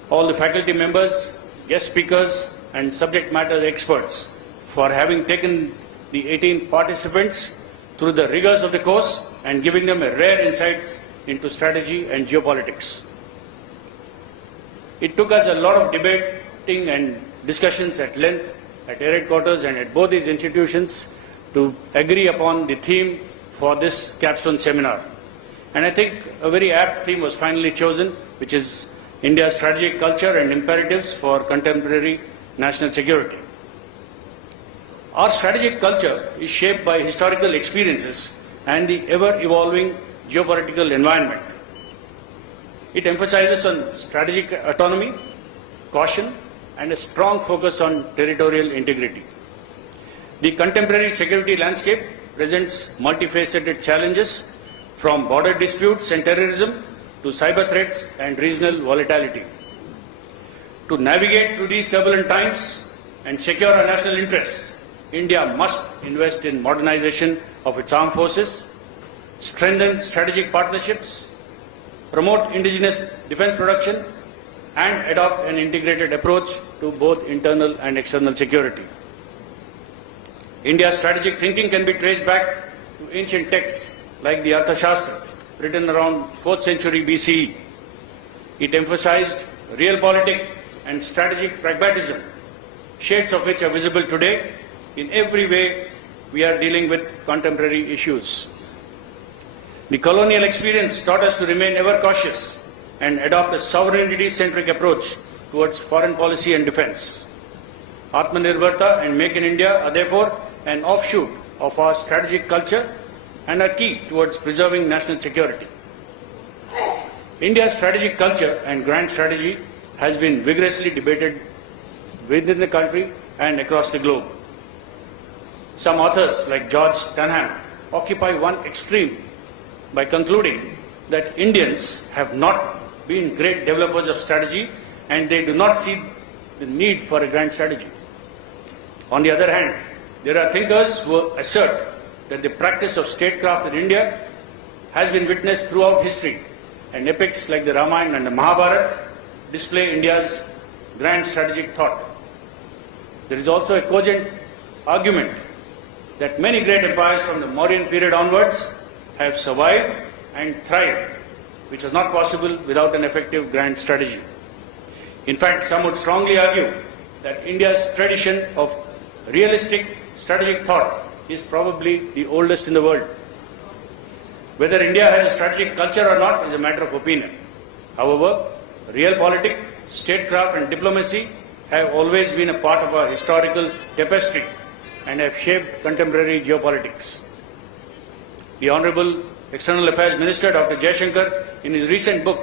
all the faculty members, guest speakers, and subject matter experts for having taken the 18 participants through the rigors of the course and giving them a rare insights into strategy and geopolitics. It took us a lot of debating and discussions at length at Air Headquarters and at both these institutions to agree upon the theme for this capstone seminar. And I think a very apt theme was finally chosen, which is India's strategic culture and imperatives for contemporary national security. Our strategic culture is shaped by historical experiences and the ever-evolving geopolitical environment. It emphasizes on strategic autonomy, caution, and a strong focus on territorial integrity. The contemporary security landscape presents multifaceted challenges, from border disputes and terrorism to cyber threats and regional volatility. To navigate through these turbulent times and secure our national interests, India must invest in modernization of its armed forces, strengthen strategic partnerships, promote indigenous defense production, and adopt an integrated approach to both internal and external security. India's strategic thinking can be traced back to ancient texts like the Arthashastra, written around 4th century BCE. It emphasized realpolitik and strategic pragmatism, shades of which are visible today in every way we are dealing with contemporary issues. The colonial experience taught us to remain ever cautious and adopt a sovereignty-centric approach towards foreign policy and defense. Atmanirbharta and Make in India are therefore an offshoot of our strategic culture and are key towards preserving national security. India's strategic culture and grand strategy has been vigorously debated within the country and across the globe. Some authors, like George Stanham, occupy one extreme by concluding that Indians have not been great developers of strategy and they do not see the need for a grand strategy. On the other hand, there are thinkers who assert that the practice of statecraft in India has been witnessed throughout history, and epics like the Ramayana and the Mahabharata display India's grand strategic thought. There is also a cogent argument that many great empires from the Mauryan period onwards have survived and thrive, which was not possible without an effective grand strategy. In fact, some would strongly argue that India's tradition of realistic strategic thought is probably the oldest in the world. Whether India has a strategic culture or not is a matter of opinion. However, realpolitik, statecraft and diplomacy have always been a part of our historical tapestry and have shaped contemporary geopolitics. The Honorable External Affairs Minister Dr. Jaishankar, in his recent book,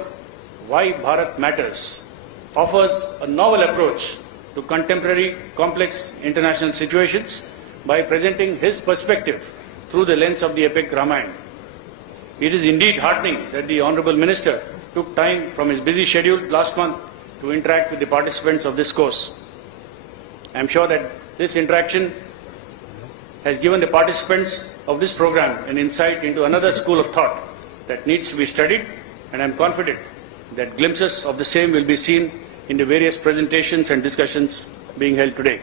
Why Bharat Matters, offers a novel approach to contemporary complex international situations by presenting his perspective through the lens of the epic Ramayana. It is indeed heartening that the Honorable Minister took time from his busy schedule last month to interact with the participants of this course. I am sure that this interaction has given the participants of this program an insight into another school of thought that needs to be studied, and I am confident that glimpses of the same will be seen in the various presentations and discussions being held today.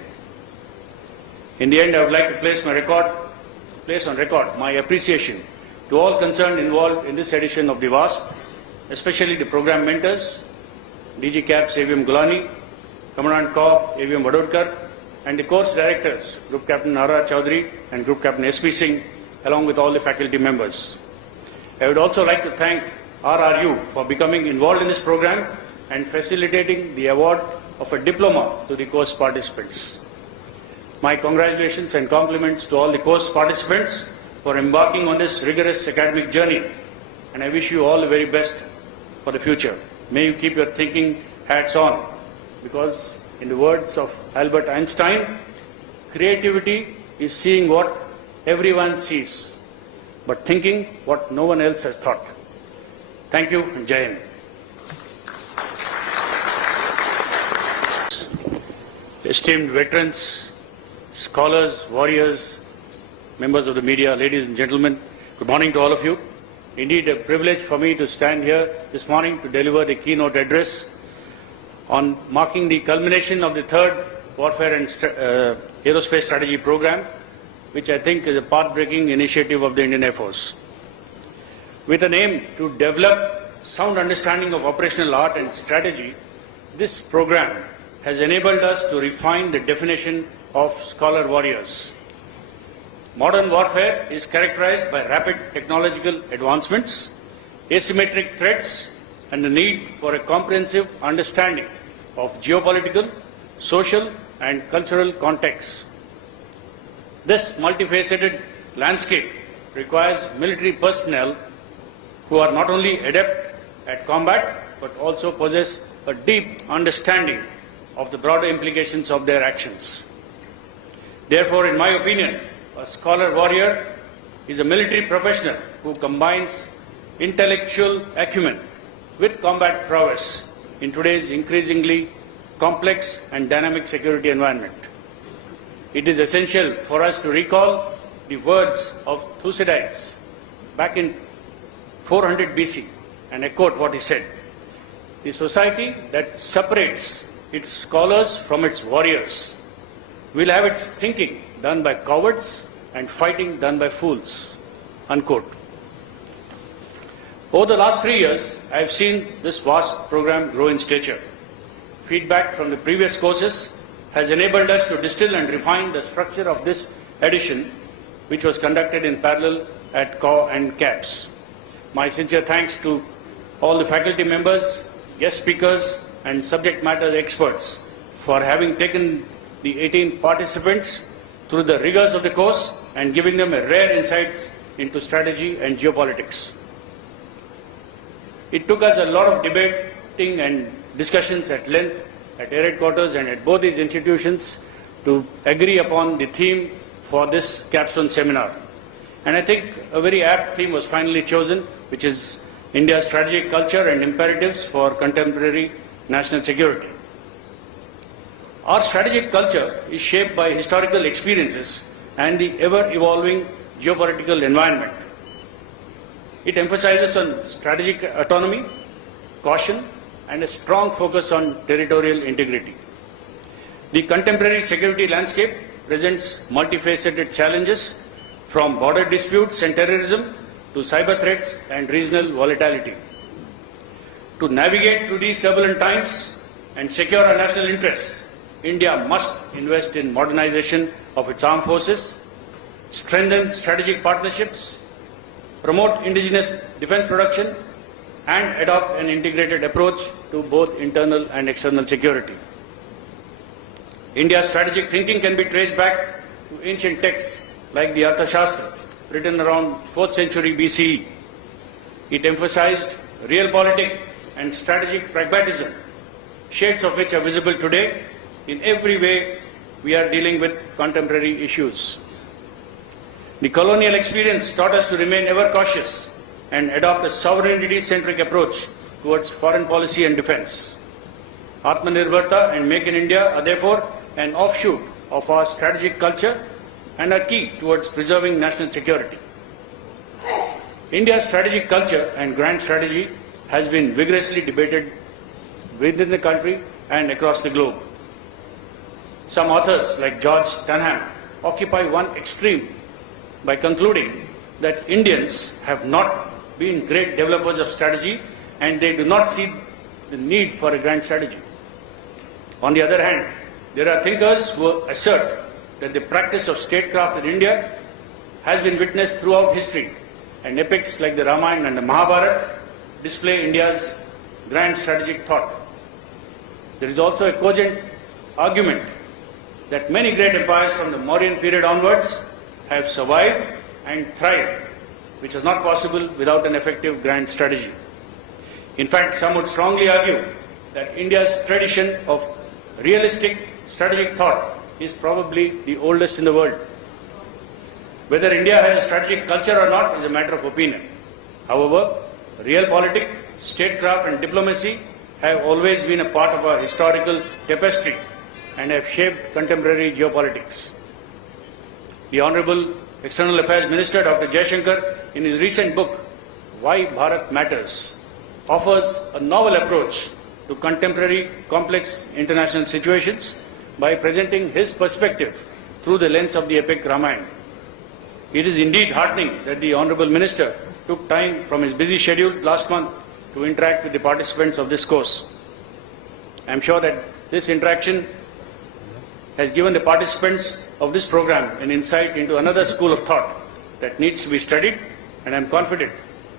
In the end, I would like to place on record my appreciation to all concerned involved in this edition of the VAST, especially the program mentors, DG CAPS AVM Gulani, Commandant Corps AVM Vadodkar, and the course directors, Group Captain Nara Chaudhary and Group Captain SP Singh, along with all the faculty members. I would also like to thank RRU for becoming involved in this program and facilitating the award of a diploma to the course participants. My congratulations and compliments to all the course participants for embarking on this rigorous academic journey, and I wish you all the very best for the future. May you keep your thinking hats on, because in the words of Albert Einstein, creativity is seeing what everyone sees, but thinking what no one else has thought. Thank you, and Jai Hind. Esteemed veterans, scholars, warriors, members of the media, ladies and gentlemen, good morning to all of you. Indeed, a privilege for me to stand here this morning to deliver the keynote address on marking the culmination of the third Warfare and Aerospace Strategy Program, which I think is a path-breaking initiative of the Indian Air Force. With an aim to develop sound understanding of operational art and strategy, this program has enabled us to refine the definition of scholar warriors. Modern warfare is characterized by rapid technological advancements, asymmetric threats, and the need for a comprehensive understanding of geopolitical, social, and cultural contexts. This multifaceted landscape requires military personnel who are not only adept at combat, but also possess a deep understanding of the broader implications of their actions. Therefore, in my opinion, a scholar warrior is a military professional who combines intellectual acumen with combat prowess in today's increasingly complex and dynamic security environment. It is essential for us to recall the words of Thucydides back in 400 BC and echo what he said. The society that separates its scholars from its warriors will have its thinking done by cowards and fighting done by fools. Unquote. Over the last 3 years, I have seen this vast program grow in stature. Feedback from the previous courses has enabled us to distill and refine the structure of this edition, which was conducted in parallel at COR and CAPS. My sincere thanks to all the faculty members, guest speakers, and subject matter experts for having taken the 18 participants through the rigors of the course and giving them a rare insights into strategy and geopolitics. It took us a lot of debating and discussions at length at Air Headquarters and at both these institutions to agree upon the theme for this capstone seminar. And I think a very apt theme was finally chosen, which is India's strategic culture and imperatives for contemporary national security. Our strategic culture is shaped by historical experiences and the ever-evolving geopolitical environment. It emphasizes on strategic autonomy, caution, and a strong focus on territorial integrity. The contemporary security landscape presents multifaceted challenges from border disputes and terrorism to cyber threats and regional volatility. To navigate through these turbulent times and secure our national interests, India must invest in modernization of its armed forces, strengthen strategic partnerships, promote indigenous defense production, and adopt an integrated approach to both internal and external security. India's strategic thinking can be traced back to ancient texts like the Arthashastra, written around 4th century BCE. It emphasized realpolitik and strategic pragmatism, shades of which are visible today in every way we are dealing with contemporary issues. The colonial experience taught us to remain ever cautious and adopt a sovereignty-centric approach towards foreign policy and defense. Atmanirbharta and Make in India are therefore an offshoot of our strategic culture and are key towards preserving national security. India's strategic culture and grand strategy has been vigorously debated within the country and across the globe. Some authors, like George Stanham, occupy one extreme by concluding that Indians have not been great developers of strategy and they do not see the need for a grand strategy. On the other hand, there are thinkers who assert that the practice of statecraft in India has been witnessed throughout history, and epics like the Ramayana and the Mahabharata display India's grand strategic thought. There is also a cogent argument that many great empires from the Mauryan period onwards have survived and thrived, which is not possible without an effective grand strategy. In fact, some would strongly argue that India's tradition of realistic strategic thought is probably the oldest in the world. Whether India has a strategic culture or not is a matter of opinion. However, realpolitik, statecraft and diplomacy have always been a part of our historical tapestry and have shaped contemporary geopolitics. The Honorable External Affairs Minister Dr. Jaishankar, in his recent book, Why Bharat Matters, offers a novel approach to contemporary complex international situations by presenting his perspective through the lens of the epic Ramayana. It is indeed heartening that the Honorable Minister took time from his busy schedule last month to interact with the participants of this course. I am sure that this interaction has given the participants of this program an insight into another school of thought that needs to be studied, and I am confident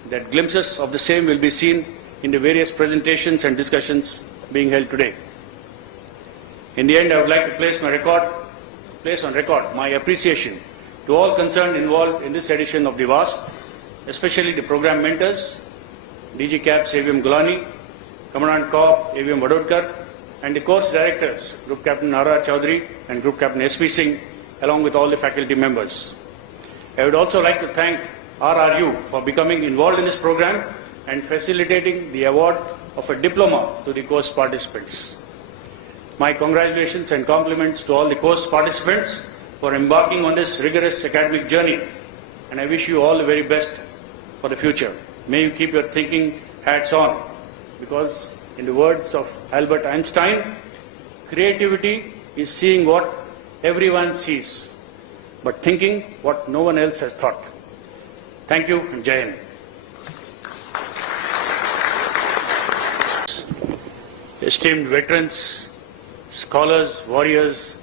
that glimpses of the same will be seen in the various presentations and discussions being held today. In the end, I would like to place on record my appreciation to all concerned involved in this edition of the VAST, especially the program mentors, DG CAPS AVM Gulani, Commandant Corps AVM Vadodkar, and the course directors, Group Captain Nara Chaudhary and Group Captain SP Singh, along with all the faculty members. I would also like to thank RRU for becoming involved in this program and facilitating the award of a diploma to the course participants. My congratulations and compliments to all the course participants for embarking on this rigorous academic journey, and I wish you all the very best for the future. May you keep your thinking hats on, because in the words of Albert Einstein, creativity is seeing what everyone sees, but thinking what no one else has thought. Thank you and Jai Hind. Esteemed veterans, scholars, warriors,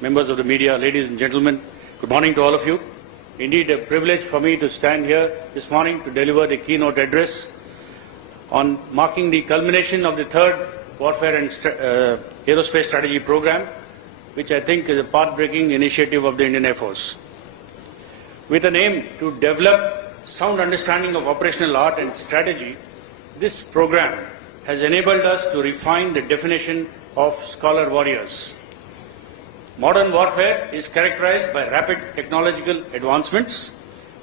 members of the media, ladies and gentlemen, good morning to all of you. Indeed, a privilege for me to stand here this morning to deliver the keynote address on marking the culmination of the third Warfare and Aerospace Strategy Program, which I think is a path-breaking initiative of the Indian Air Force. With an aim to develop sound understanding of operational art and strategy, this program has enabled us to refine the definition of scholar warriors. Modern warfare is characterized by rapid technological advancements,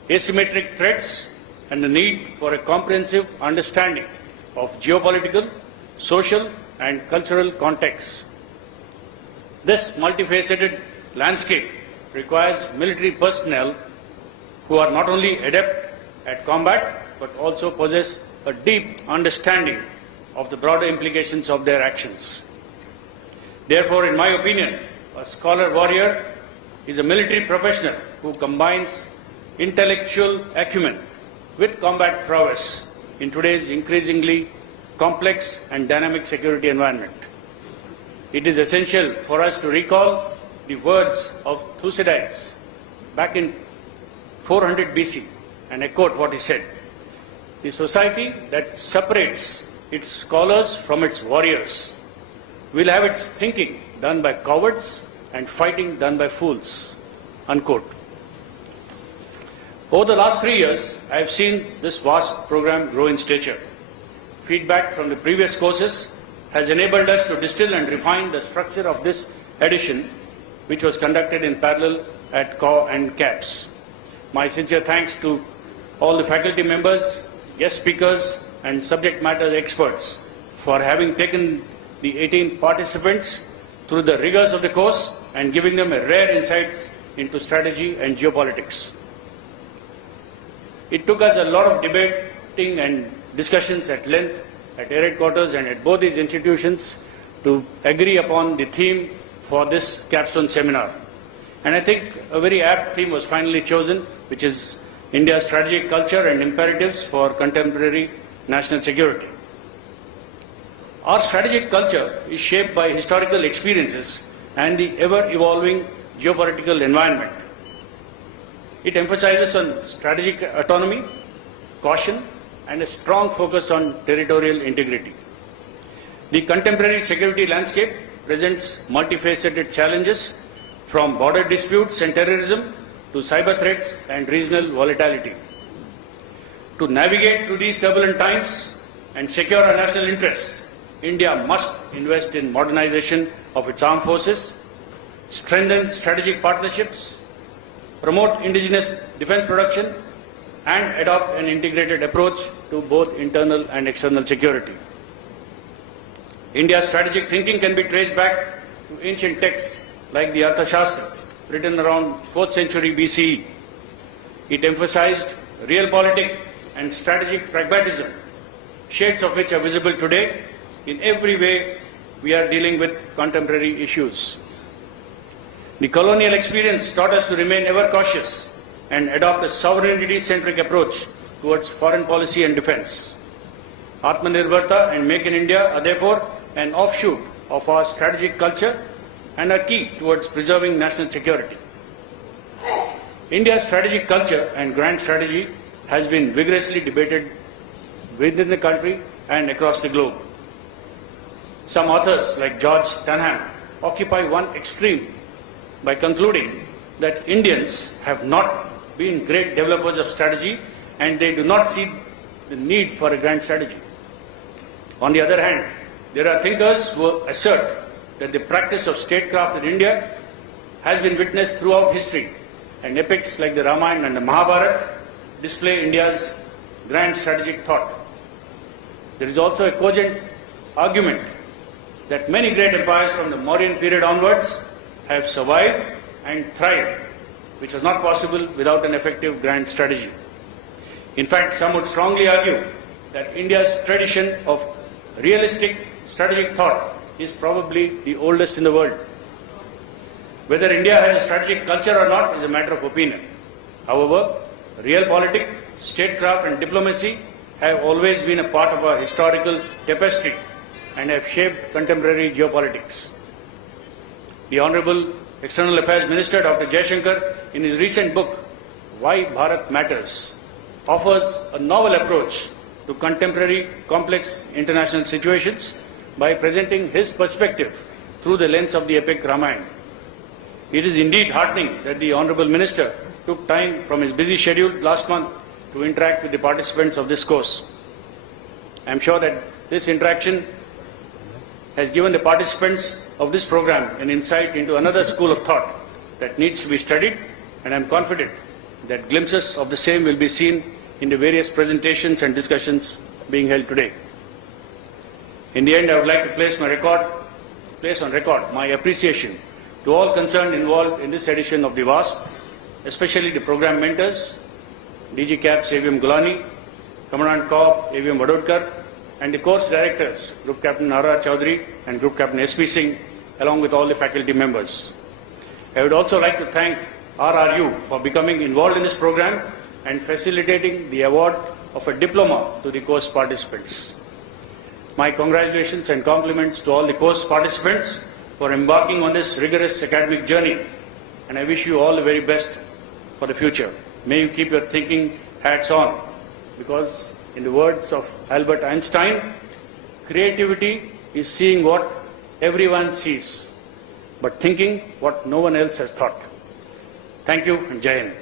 asymmetric threats, and the need for a comprehensive understanding of geopolitical, social, and cultural contexts. This multifaceted landscape requires military personnel who are not only adept at combat, but also possess a deep understanding of the broader implications of their actions. Therefore, in my opinion, a scholar warrior is a military professional who combines intellectual acumen with combat prowess in today's increasingly complex and dynamic security environment. It is essential for us to recall the words of Thucydides back in 400 BC and I quote what he said. The society that separates its scholars from its warriors will have its thinking done by cowards and fighting done by fools. Unquote. Over the last 3 years, I have seen this vast program grow in stature. Feedback from the previous courses has enabled us to distill and refine the structure of this edition, which was conducted in parallel at COR and CAPS. My sincere thanks to all the faculty members, guest speakers and subject matter experts for having taken the 18 participants through the rigors of the course and giving them a rare insights into strategy and geopolitics. It took us a lot of debating and discussions at length at Air Headquarters and at both these institutions to agree upon the theme for this capstone seminar. And I think a very apt theme was finally chosen, which is India's strategic culture and imperatives for contemporary national security. Our strategic culture is shaped by historical experiences and the ever-evolving geopolitical environment. It emphasizes on strategic autonomy, caution, and a strong focus on territorial integrity. The contemporary security landscape presents multifaceted challenges from border disputes and terrorism to cyber threats and regional volatility. To navigate through these turbulent times and secure our national interests, India must invest in modernization of its armed forces, strengthen strategic partnerships, promote indigenous defense production, and adopt an integrated approach to both internal and external security. India's strategic thinking can be traced back to ancient texts like the Arthashastra, written around 4th century BCE. It emphasized realpolitik and strategic pragmatism, shades of which are visible today in every way we are dealing with contemporary issues. The colonial experience taught us to remain ever cautious and adopt a sovereignty-centric approach towards foreign policy and defense. Atmanirbharta and Make in India are therefore an offshoot of our strategic culture and are key towards preserving national security. India's strategic culture and grand strategy has been vigorously debated within the country and across the globe. Some authors, like George Stanham, occupy one extreme by concluding that Indians have not been great developers of strategy and they do not see the need for a grand strategy. On the other hand, there are thinkers who assert that the practice of statecraft in India has been witnessed throughout history, and epics like the Ramayana and the Mahabharata display India's grand strategic thought. There is also a cogent argument that many great empires from the Mauryan period onwards have survived and thrived, which was not possible without an effective grand strategy. In fact, some would strongly argue that India's tradition of realistic strategic thought is probably the oldest in the world. Whether India has a strategic culture or not is a matter of opinion. However, realpolitik, statecraft and diplomacy have always been a part of our historical tapestry and have shaped contemporary geopolitics. The Honorable External Affairs Minister Dr. Jaishankar, in his recent book, Why Bharat Matters, offers a novel approach to contemporary complex international situations by presenting his perspective through the lens of the epic Ramayana. It is indeed heartening that the Honorable Minister took time from his busy schedule last month to interact with the participants of this course. I am sure that this interaction has given the participants of this program an insight into another school of thought that needs to be studied, and I am confident that glimpses of the same will be seen in the various presentations and discussions being held today. In the end, I would like to place on record my appreciation to all concerned involved in this edition of the VAST, especially the program mentors, DG CAPS AVM Gulani, Commandant Corps AVM Vadodkar, and the course directors, Group Captain Nara Chaudhary and Group Captain SP Singh, along with all the faculty members. I would also like to thank RRU for becoming involved in this program and facilitating the award of a diploma to the course participants. My congratulations and compliments to all the course participants for embarking on this rigorous academic journey, and I wish you all the very best for the future. May you keep your thinking hats on, because in the words of Albert Einstein, creativity is seeing what everyone sees, but thinking what no one else has thought. Thank you and Jai Hind.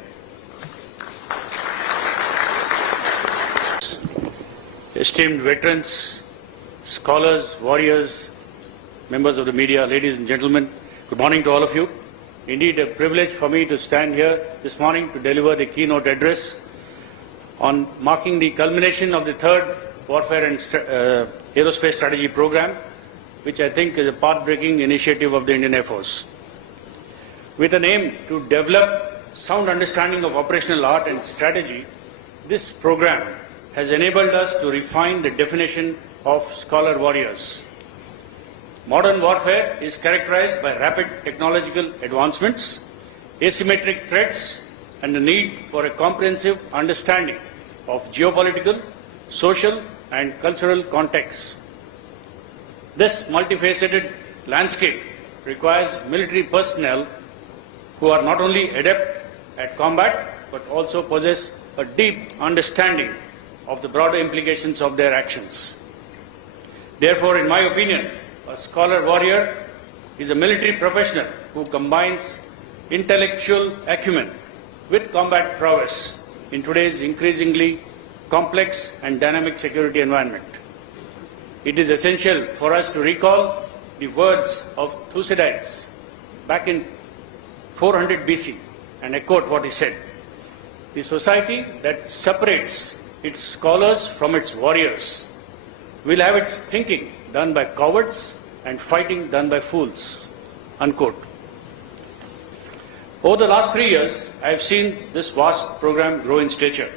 Esteemed veterans, scholars, warriors, members of the media, ladies and gentlemen, good morning to all of you. Indeed, a privilege for me to stand here this morning to deliver the keynote address on marking the culmination of the third Warfare and Aerospace Strategy Program, which I think is a path-breaking initiative of the Indian Air Force. With an aim to develop sound understanding of operational art and strategy, this program has enabled us to refine the definition of scholar warriors. Modern warfare is characterized by rapid technological advancements, asymmetric threats, and the need for a comprehensive understanding of geopolitical, social, and cultural contexts. This multifaceted landscape requires military personnel who are not only adept at combat, but also possess a deep understanding of the broader implications of their actions. Therefore, in my opinion, a scholar warrior is a military professional who combines intellectual acumen with combat prowess in today's increasingly complex and dynamic security environment. It is essential for us to recall the words of Thucydides back in 400 BC and echoed what he said. The society that separates its scholars from its warriors will have its thinking done by cowards and fighting done by fools. Unquote. Over the last 3 years, I have seen this vast program grow in stature.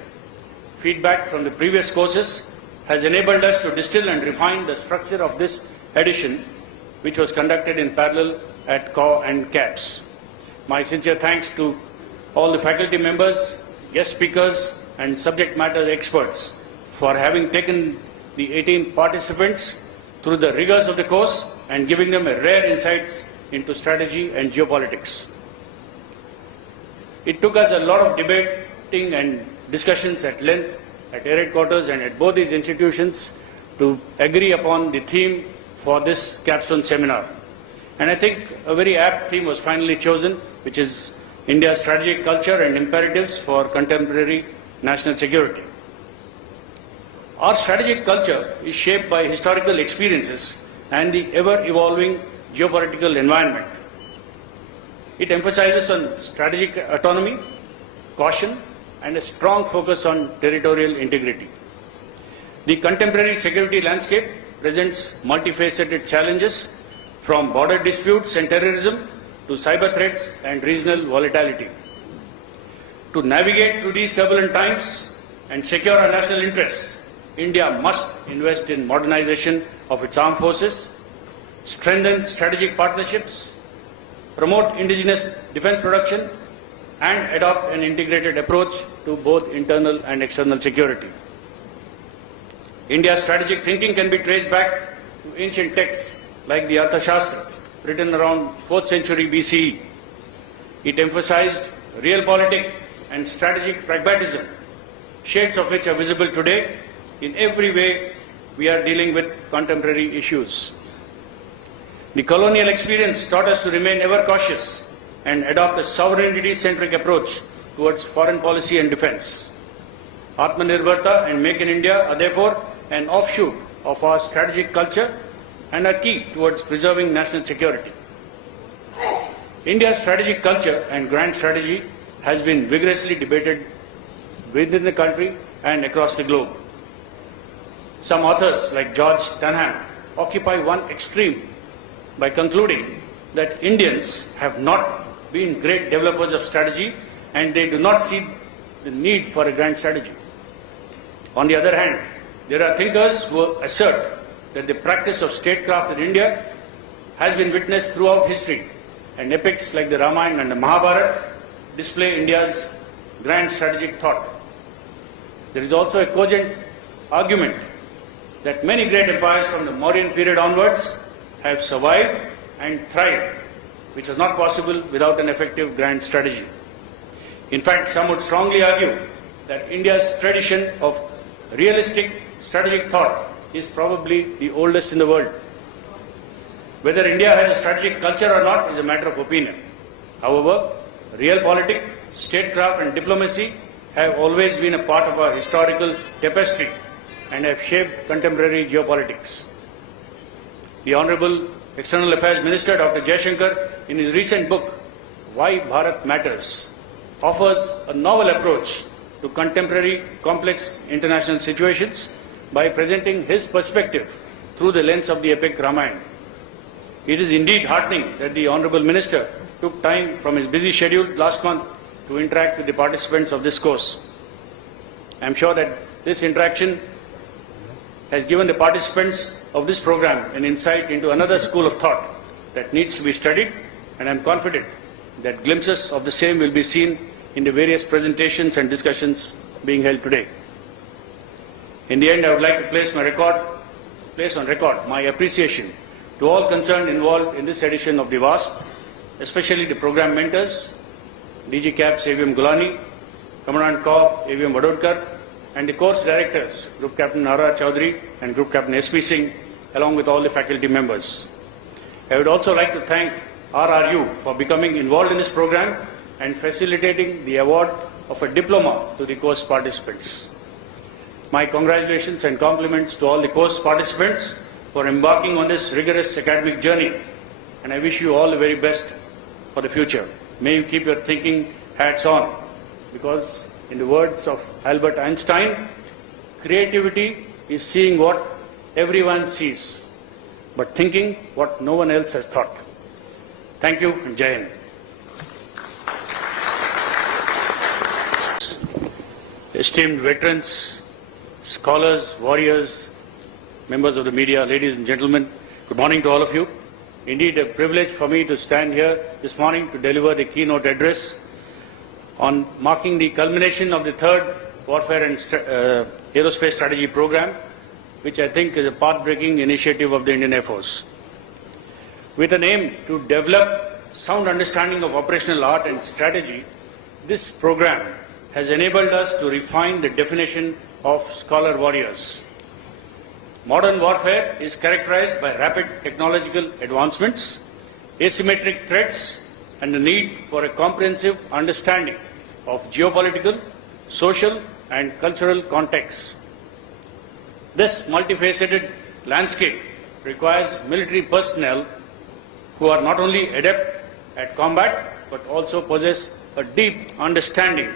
Feedback from the previous courses has enabled us to distill and refine the structure of this edition, which was conducted in parallel at CAW and CAPS. My sincere thanks to all the faculty members, guest speakers, and subject matter experts for having taken the 18 participants through the rigors of the course and giving them a rare insights into strategy and geopolitics. It took us a lot of debating and discussions at length at Air Headquarters and at both these institutions to agree upon the theme for this capstone seminar. And I think a very apt theme was finally chosen, which is India's strategic culture and imperatives for contemporary national security. Our strategic culture is shaped by historical experiences and the ever-evolving geopolitical environment. It emphasizes on strategic autonomy, caution, and a strong focus on territorial integrity. The contemporary security landscape presents multifaceted challenges from border disputes and terrorism to cyber threats and regional volatility. To navigate through these turbulent times and secure our national interests, India must invest in modernization of its armed forces, strengthen strategic partnerships, promote indigenous defense production, and adopt an integrated approach to both internal and external security. India's strategic thinking can be traced back to ancient texts like the Arthashastra, written around 4th century BCE. It emphasized realpolitik and strategic pragmatism, shades of which are visible today in every way we are dealing with contemporary issues. The colonial experience taught us to remain ever cautious and adopt a sovereignty-centric approach towards foreign policy and defense. Atmanirbharta and Make in India are therefore an offshoot of our strategic culture and are key towards preserving national security. India's strategic culture and grand strategy has been vigorously debated within the country and across the globe. Some authors, like George Stanham, occupy one extreme by concluding that Indians have not been great developers of strategy and they do not see the need for a grand strategy. On the other hand, there are thinkers who assert that the practice of statecraft in India has been witnessed throughout history, and epics like the Ramayana and the Mahabharata display India's grand strategic thought. there is also a cogent argument that many great empires from the Mauryan period onwards have survived and thrived, which was not possible without an effective grand strategy. In fact, some would strongly argue that India's tradition of realistic strategic thought is probably the oldest in the world. Whether India has a strategic culture or not is a matter of opinion. However, realpolitik, statecraft and diplomacy have always been a part of our historical tapestry and have shaped contemporary geopolitics. The Honorable External Affairs Minister Dr. Jaishankar, in his recent book, Why Bharat Matters, offers a novel approach to contemporary complex international situations by presenting his perspective through the lens of the epic Ramayana. It is indeed heartening that the Honorable Minister took time from his busy schedule last month to interact with the participants of this course. I am sure that this interaction has given the participants of this program an insight into another school of thought that needs to be studied, and I am confident that glimpses of the same will be seen in the various presentations and discussions being held today. In the end, I would like to place on record my appreciation to all concerned involved in this edition of the VAST, especially the program mentors, DG CAPS AVM Gulani, Commandant Corps AVM Vadodkar, and the course directors, Group Captain Nara Chaudhary and Group Captain SP Singh, along with all the faculty members. I would also like to thank RRU for becoming involved in this program and facilitating the award of a diploma to the course participants. My congratulations and compliments to all the course participants for embarking on this rigorous academic journey, and I wish you all the very best for the future. May you keep your thinking hats on, because in the words of Albert Einstein, creativity is seeing what everyone sees, but thinking what no one else has thought. Thank you and Jai Hind. Esteemed veterans, scholars, warriors, members of the media, ladies and gentlemen, good morning to all of you. Indeed, a privilege for me to stand here this morning to deliver the keynote address on marking the culmination of the third Warfare and Aerospace Strategy Program, which I think is a path-breaking initiative of the Indian Air Force. With an aim to develop sound understanding of operational art and strategy, this program has enabled us to refine the definition of scholar warriors. Modern warfare is characterized by rapid technological advancements, asymmetric threats, and the need for a comprehensive understanding of geopolitical, social, and cultural contexts. This multifaceted landscape requires military personnel who are not only adept at combat, but also possess a deep understanding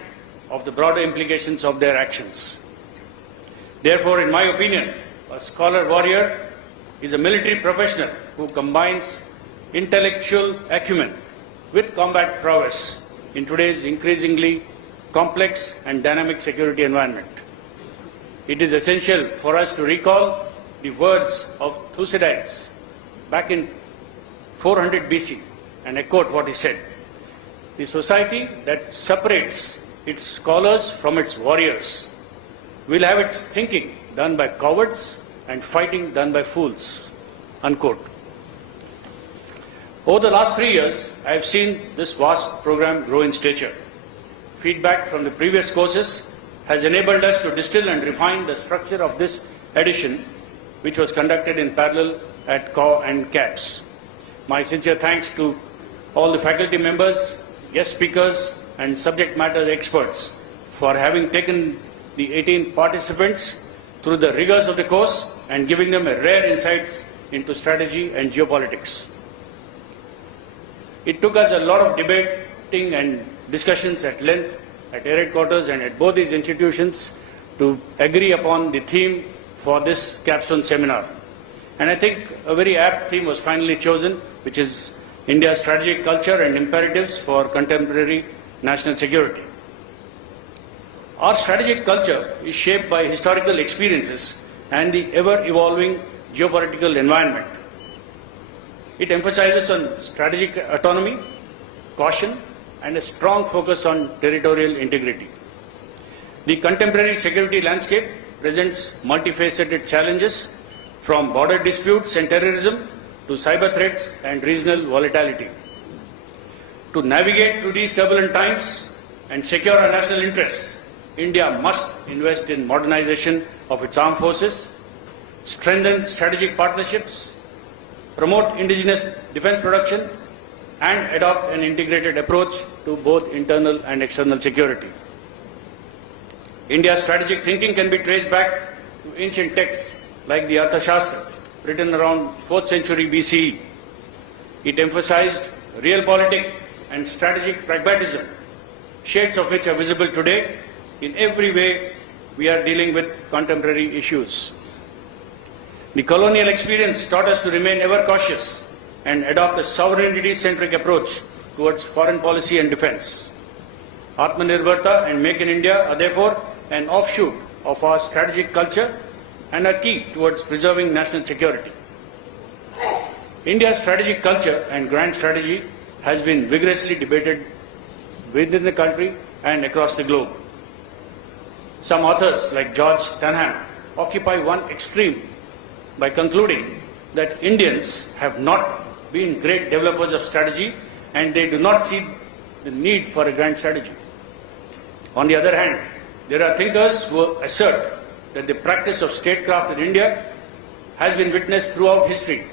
of the broader implications of their actions. Therefore, in my opinion, a scholar warrior is a military professional who combines intellectual acumen with combat prowess in today's increasingly complex and dynamic security environment. It is essential for us to recall the words of Thucydides back in 400 BC, and I quote what he said: "The society that separates its scholars from its warriors will have its thinking done by cowards and fighting done by fools." Unquote. Over the last 3 years, I have seen this vast program grow in stature. Feedback from the previous courses has enabled us to distill and refine the structure of this edition, which was conducted in parallel at COR and CAPS. My sincere thanks to all the faculty members, guest speakers, and subject matter experts for having taken the 18 participants through the rigors of the course and giving them a rare insights into strategy and geopolitics. It took us a lot of debating and discussions at length at Air Headquarters and at both these institutions to agree upon the theme for this capstone seminar. And I think a very apt theme was finally chosen, which is India's strategic culture and imperatives for contemporary national security. Our strategic culture is shaped by historical experiences and the ever-evolving geopolitical environment. It emphasizes on strategic autonomy, caution, and a strong focus on territorial integrity. The contemporary security landscape presents multifaceted challenges from border disputes and terrorism to cyber threats and regional volatility. To navigate through these turbulent times and secure our national interests, India must invest in modernization of its armed forces, strengthen strategic partnerships, promote indigenous defense production, and adopt an integrated approach to both internal and external security. India's strategic thinking can be traced back to ancient texts like the Arthashastra, written around 4th century BCE. It emphasized realpolitik and strategic pragmatism, shades of which are visible today in every way we are dealing with contemporary issues. The colonial experience taught us to remain ever cautious and adopt a sovereignty-centric approach towards foreign policy and defense. Atmanirbharta and Make in India are therefore an offshoot of our strategic culture and are key towards preserving national security. India's strategic culture and grand strategy has been vigorously debated within the country and across the globe. Some authors, like George Tanham, occupy one extreme by concluding that Indians have not been great developers of strategy and they do not see the need for a grand strategy. On the other hand, there are thinkers who assert that the practice of statecraft in India has been witnessed throughout history,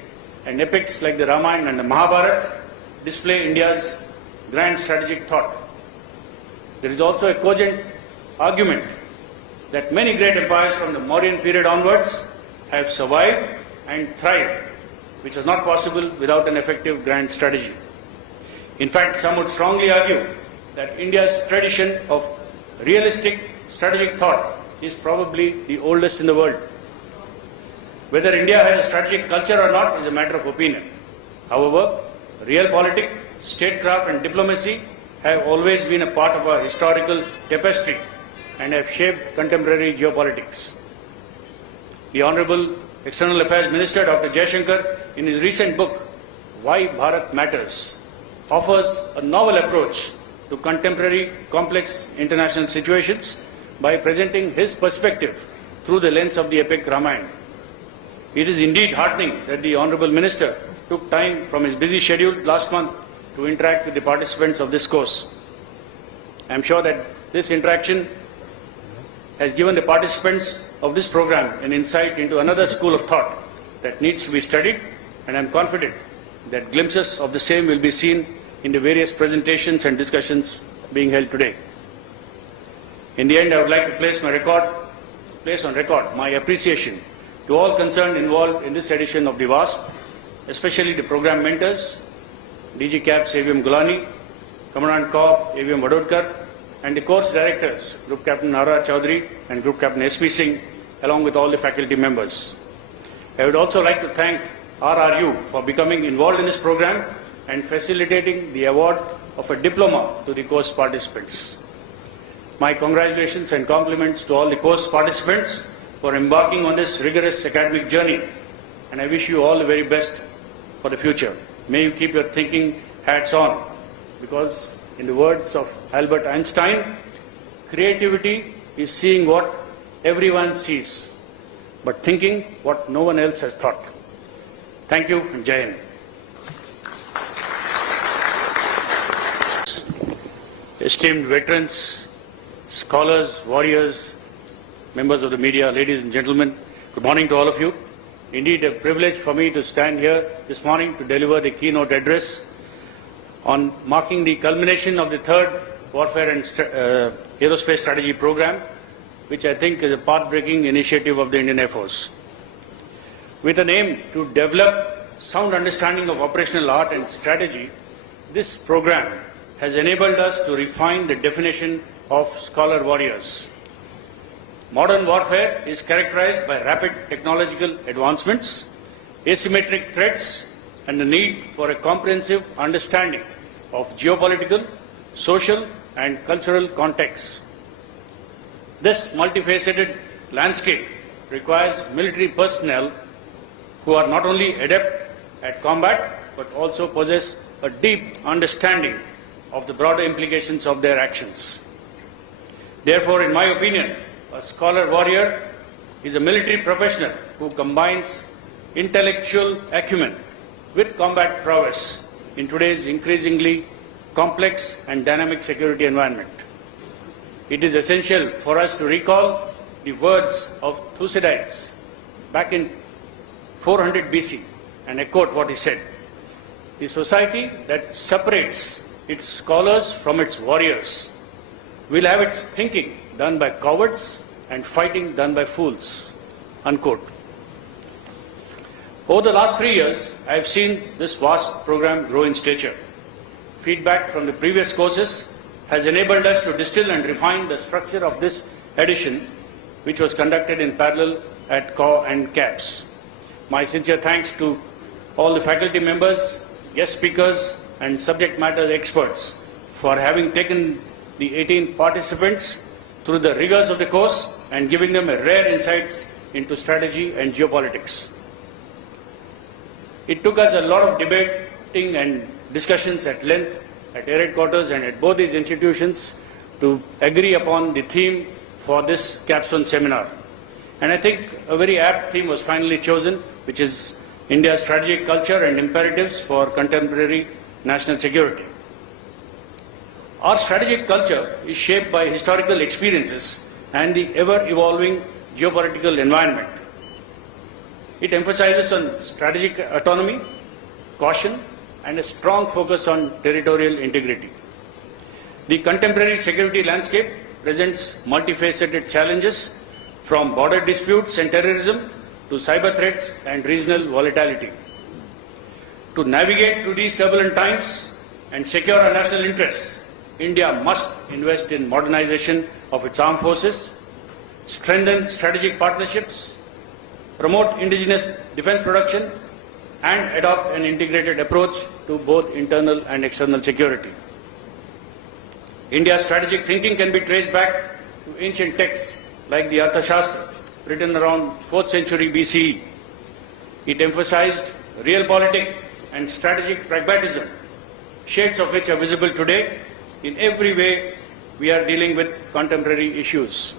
and epics like the Ramayana and the Mahabharata display India's grand strategic thought. There is also a cogent argument that many great empires from the Mauryan period onwards have survived and thrived, which is not possible without an effective grand strategy. In fact, some would strongly argue that India's tradition of realistic strategic thought is probably the oldest in the world. Whether India has a strategic culture or not is a matter of opinion. However, realpolitik, statecraft and diplomacy have always been a part of our historical tapestry and have shaped contemporary geopolitics. The Honorable External Affairs Minister Dr. Jaishankar, in his recent book, Why Bharat Matters, offers a novel approach to contemporary complex international situations by presenting his perspective through the lens of the epic Ramayana. It is indeed heartening that the Honorable Minister took time from his busy schedule last month to interact with the participants of this course. I am sure that this interaction has given the participants of this program an insight into another school of thought that needs to be studied, and I am confident that glimpses of the same will be seen in the various presentations and discussions being held today. In the end, I would like to place on record my appreciation to all concerned involved in this edition of the VAST, especially the program mentors, DG Caps AVM Gulani, Commandant Corps AVM Vadodkar, and the course directors, Group Captain Nara Chaudhary and Group Captain S.P. Singh, along with all the faculty members. I would also like to thank RRU for becoming involved in this program and facilitating the award of a diploma to the course participants. My congratulations and compliments to all the course participants for embarking on this rigorous academic journey, and I wish you all the very best for the future. May you keep your thinking hats on, because in the words of Albert Einstein, creativity is seeing what everyone sees, but thinking what no one else has thought. Thank you, and Jai Hind. Esteemed veterans, scholars, warriors, members of the media, ladies and gentlemen, good morning to all of you. Indeed, a privilege for me to stand here this morning to deliver the keynote address on marking the culmination of the third Warfare and Aerospace Strategy Program, which I think is a path-breaking initiative of the Indian Air Force. With an aim to develop sound understanding of operational art and strategy, this program has enabled us to refine the definition of scholar warriors. Modern warfare is characterized by rapid technological advancements, asymmetric threats, and the need for a comprehensive understanding of geopolitical, social, and cultural contexts. This multifaceted landscape requires military personnel who are not only adept at combat, but also possess a deep understanding of the broader implications of their actions. Therefore, in my opinion, a scholar warrior is a military professional who combines intellectual acumen with combat prowess in today's increasingly complex and dynamic security environment. It is essential for us to recall the words of Thucydides back in 400 BC and echoed what he said. The society that separates its scholars from its warriors will have its thinking done by cowards and fighting done by fools. Unquote. Over the last 3 years, I have seen this vast program grow in stature. Feedback from the previous courses has enabled us to distill and refine the structure of this edition, which was conducted in parallel at CAW and CAPS. My sincere thanks to all the faculty members, guest speakers, and subject matter experts for having taken the 18 participants through the rigors of the course and giving them a rare insights into strategy and geopolitics. It took us a lot of debating and discussions at length at Air Headquarters and at both these institutions to agree upon the theme for this capstone seminar. And I think a very apt theme was finally chosen, which is India's strategic culture and imperatives for contemporary national security. Our strategic culture is shaped by historical experiences and the ever-evolving geopolitical environment. It emphasizes on strategic autonomy, caution, and a strong focus on territorial integrity. The contemporary security landscape presents multifaceted challenges from border disputes and terrorism to cyber threats and regional volatility. To navigate through these turbulent times and secure our national interests, India must invest in modernization of its armed forces, strengthen strategic partnerships, promote indigenous defense production, and adopt an integrated approach to both internal and external security. India's strategic thinking can be traced back to ancient texts like the Arthashastra, written around 4th century BCE. It emphasized realpolitik and strategic pragmatism, shades of which are visible today in every way we are dealing with contemporary issues.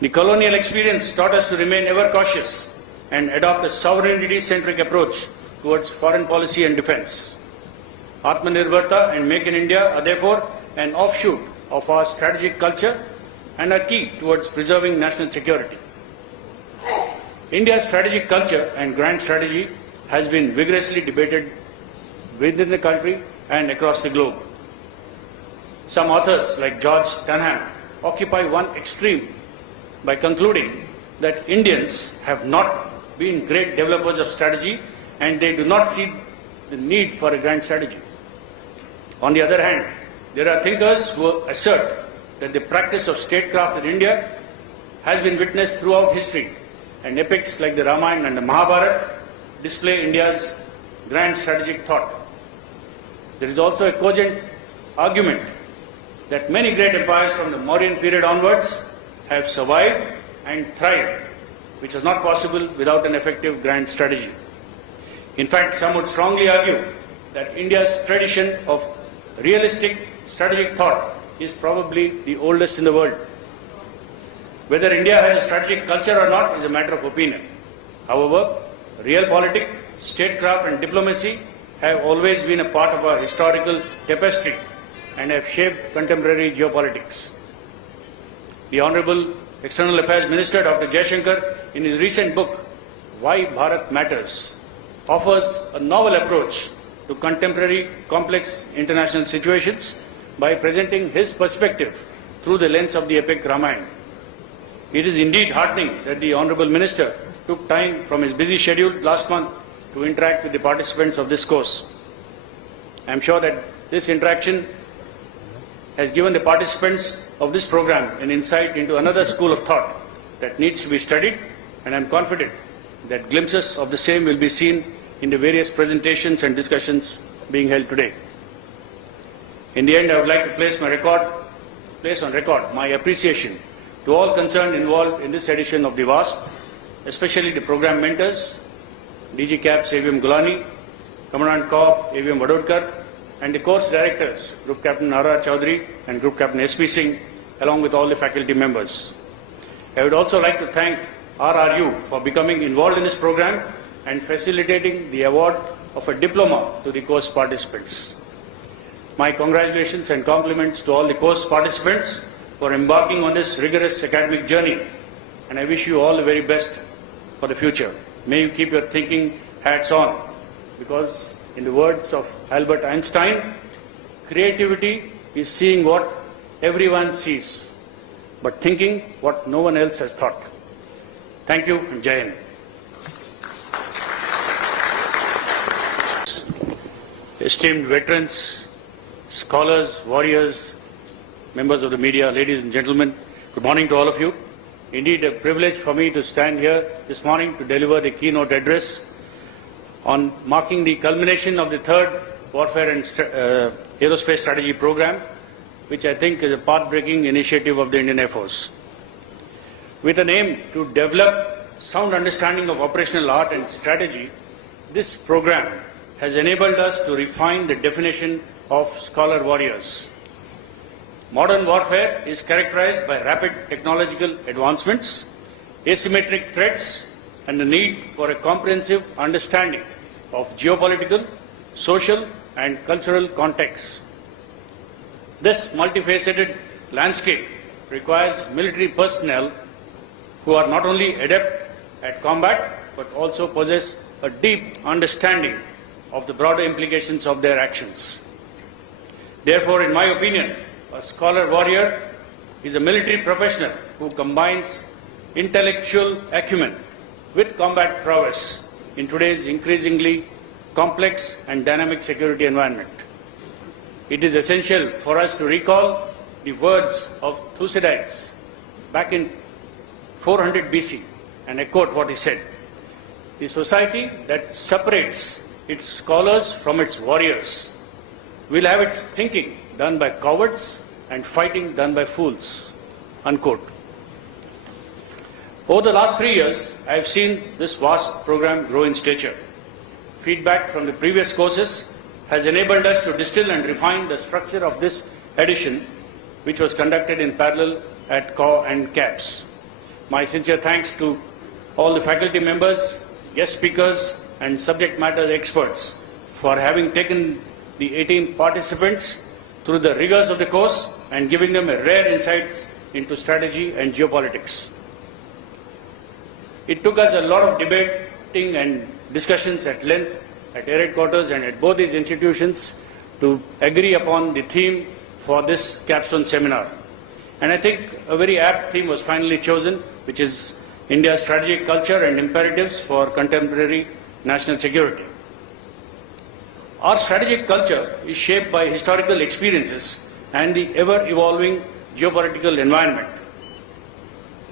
The colonial experience taught us to remain ever cautious and adopt a sovereignty-centric approach towards foreign policy and defense. Atmanirbharta and Make in India are therefore an offshoot of our strategic culture and are key towards preserving national security. India's strategic culture and grand strategy has been vigorously debated within the country and across the globe. Some authors, like George Stanham, occupy one extreme by concluding that Indians have not been great developers of strategy and they do not see the need for a grand strategy. On the other hand, there are thinkers who assert that the practice of statecraft in India has been witnessed throughout history, and epics like the Ramayana and the Mahabharata display India's grand strategic thought. There is also a cogent argument that many great empires from the Mauryan period onwards have survived and thrived, which was not possible without an effective grand strategy. In fact, some would strongly argue that India's tradition of realistic strategic thought is probably the oldest in the world. Whether India has a strategic culture or not is a matter of opinion. However, realpolitik, statecraft and diplomacy have always been a part of our historical tapestry and have shaped contemporary geopolitics. The Honorable External Affairs Minister Dr. Jaishankar, in his recent book, Why Bharat Matters, offers a novel approach to contemporary complex international situations by presenting his perspective through the lens of the epic Ramayana. It is indeed heartening that the Honorable Minister took time from his busy schedule last month to interact with the participants of this course. I am sure that this interaction has given the participants of this program an insight into another school of thought that needs to be studied, and I am confident that glimpses of the same will be seen in the various presentations and discussions being held today. In the end, I would like to place on record my appreciation to all concerned involved in this edition of the VAST, especially the program mentors, DG CAPS AVM Gulani, Commandant Corps AVM Vadodkar, and the course directors, Group Captain R.R. Chaudhary and Group Captain S.P. Singh, along with all the faculty members. I would also like to thank RRU for becoming involved in this program and facilitating the award of a diploma to the course participants. My congratulations and compliments to all the course participants for embarking on this rigorous academic journey, and I wish you all the very best for the future. May you keep your thinking hats on, because in the words of Albert Einstein, creativity is seeing what everyone sees, but thinking what no one else has thought. Thank you and Jai Hind. Esteemed veterans, scholars, warriors, members of the media, ladies and gentlemen, good morning to all of you. Indeed, a privilege for me to stand here this morning to deliver the keynote address on marking the culmination of the third Warfare and Aerospace Strategy Program, which I think is a path-breaking initiative of the Indian Air Force. With an aim to develop sound understanding of operational art and strategy, this program has enabled us to refine the definition of scholar warriors. Modern warfare is characterized by rapid technological advancements, asymmetric threats, and the need for a comprehensive understanding of geopolitical, social, and cultural contexts. This multifaceted landscape requires military personnel who are not only adept at combat, but also possess a deep understanding of the broader implications of their actions. Therefore, in my opinion, a scholar warrior is a military professional who combines intellectual acumen with combat prowess in today's increasingly complex and dynamic security environment. It is essential for us to recall the words of Thucydides back in 400 BC, and I quote what he said: "The society that separates its scholars from its warriors will have its thinking done by cowards and fighting done by fools." Unquote. Over the last 3 years, I have seen this vast program grow in stature. Feedback from the previous courses has enabled us to distill and refine the structure of this edition, which was conducted in parallel at COR and CAPS. My sincere thanks to all the faculty members, guest speakers, and subject matter experts for having taken the 18 participants through the rigors of the course and giving them a rare insights into strategy and geopolitics. It took us a lot of debating and discussions at length at Air Headquarters and at both these institutions to agree upon the theme for this capstone seminar. And I think a very apt theme was finally chosen, which is India's strategic culture and imperatives for contemporary national security. Our strategic culture is shaped by historical experiences and the ever-evolving geopolitical environment.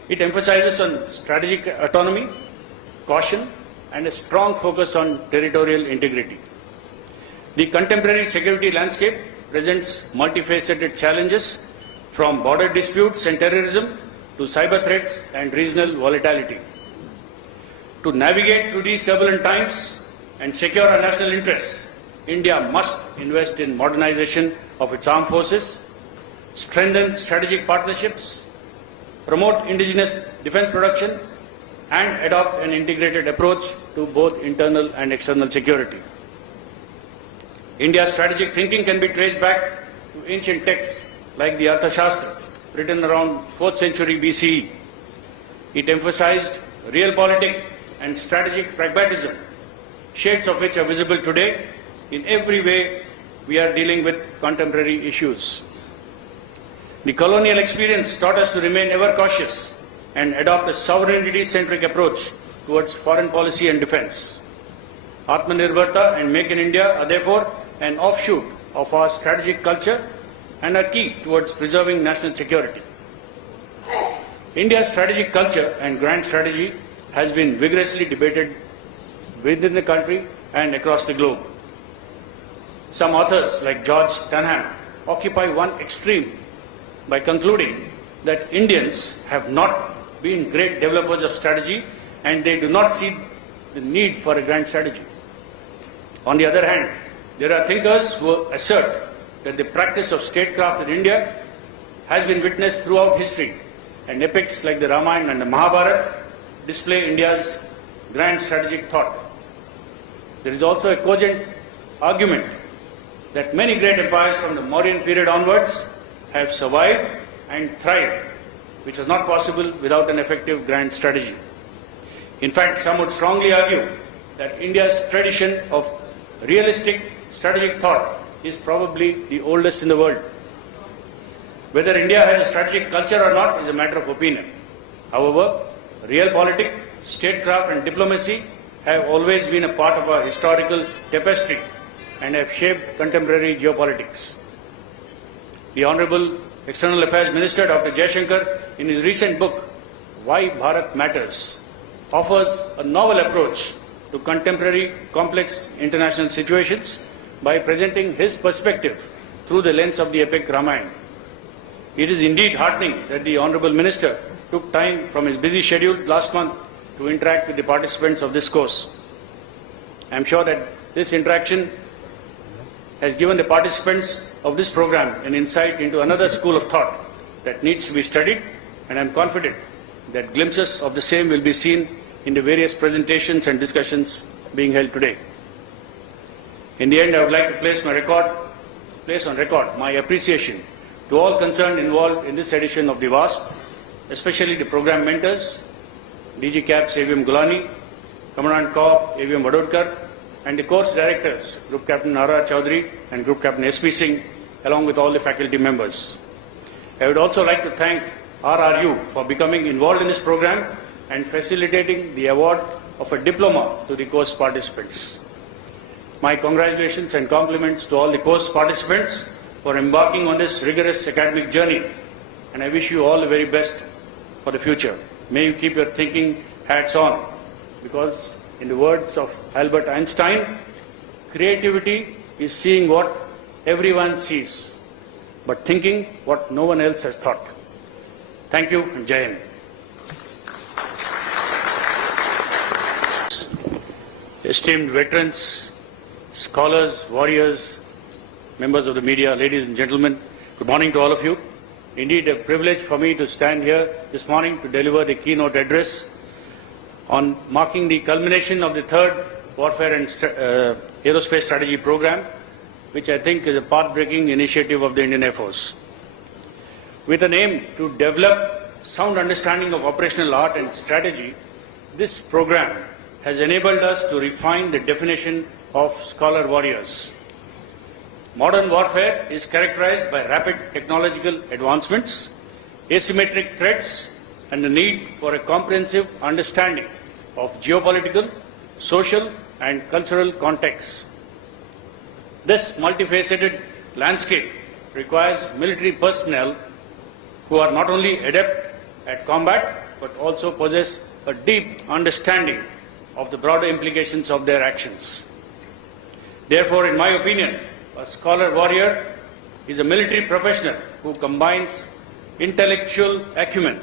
It emphasizes on strategic autonomy, caution, and a strong focus on territorial integrity. The contemporary security landscape presents multifaceted challenges, from border disputes and terrorism to cyber threats and regional volatility. To navigate through these turbulent times and secure our national interests, India must invest in modernization of its armed forces, strengthen strategic partnerships, promote indigenous defense production, and adopt an integrated approach to both internal and external security. India's strategic thinking can be traced back to ancient texts like the Arthashastra, written around 4th century BCE. It emphasized realpolitik and strategic pragmatism, shades of which are visible today in every way we are dealing with contemporary issues. The colonial experience taught us to remain ever cautious and adopt a sovereignty-centric approach towards foreign policy and defense. Atmanirbharta and Make in India are therefore an offshoot of our strategic culture and are key towards preserving national security. India's strategic culture and grand strategy has been vigorously debated within the country and across the globe. Some authors, like George Stanham, occupy one extreme by concluding that Indians have not been great developers of strategy and they do not see the need for a grand strategy. On the other hand, there are thinkers who assert that the practice of statecraft in India has been witnessed throughout history, and epics like the Ramayana and the Mahabharata display India's grand strategic thought. There is also a cogent argument that many great empires from the Mauryan period onwards have survived and thrived, which was not possible without an effective grand strategy. In fact, some would strongly argue that India's tradition of realistic strategic thought is probably the oldest in the world. Whether India has a strategic culture or not is a matter of opinion. However, realpolitik, statecraft and diplomacy have always been a part of our historical tapestry and have shaped contemporary geopolitics. The Honorable External Affairs Minister Dr. Jaishankar, in his recent book, Why Bharat Matters, offers a novel approach to contemporary complex international situations by presenting his perspective through the lens of the epic Ramayana. It is indeed heartening that the Honorable Minister took time from his busy schedule last month to interact with the participants of this course. I am sure that this interaction has given the participants of this program an insight into another school of thought that needs to be studied, and I am confident that glimpses of the same will be seen in the various presentations and discussions being held today. In the end, I would like to place on record my appreciation to all concerned involved in this edition of the VAST, especially the program mentors, DG CAPS AVM Gulani, Commandant Corps AVM Vadodkar, and the course directors, Group Captain Nara Chaudhary and Group Captain SP Singh, along with all the faculty members. I would also like to thank RRU for becoming involved in this program and facilitating the award of a diploma to the course participants. My congratulations and compliments to all the course participants for embarking on this rigorous academic journey, and I wish you all the very best for the future. May you keep your thinking hats on, because in the words of Albert Einstein, creativity is seeing what everyone sees, but thinking what no one else has thought. Thank you and Jai Hind. Esteemed veterans, scholars, warriors, members of the media, ladies and gentlemen, good morning to all of you. Indeed, a privilege for me to stand here this morning to deliver the keynote address on marking the culmination of the third Warfare and Aerospace Strategy Program, which I think is a path-breaking initiative of the Indian Air Force. With an aim to develop sound understanding of operational art and strategy, this program has enabled us to refine the definition of scholar warriors. Modern warfare is characterized by rapid technological advancements, asymmetric threats, and the need for a comprehensive understanding of geopolitical, social, and cultural contexts. This multifaceted landscape requires military personnel who are not only adept at combat, but also possess a deep understanding of the broader implications of their actions. Therefore, in my opinion, a scholar warrior is a military professional who combines intellectual acumen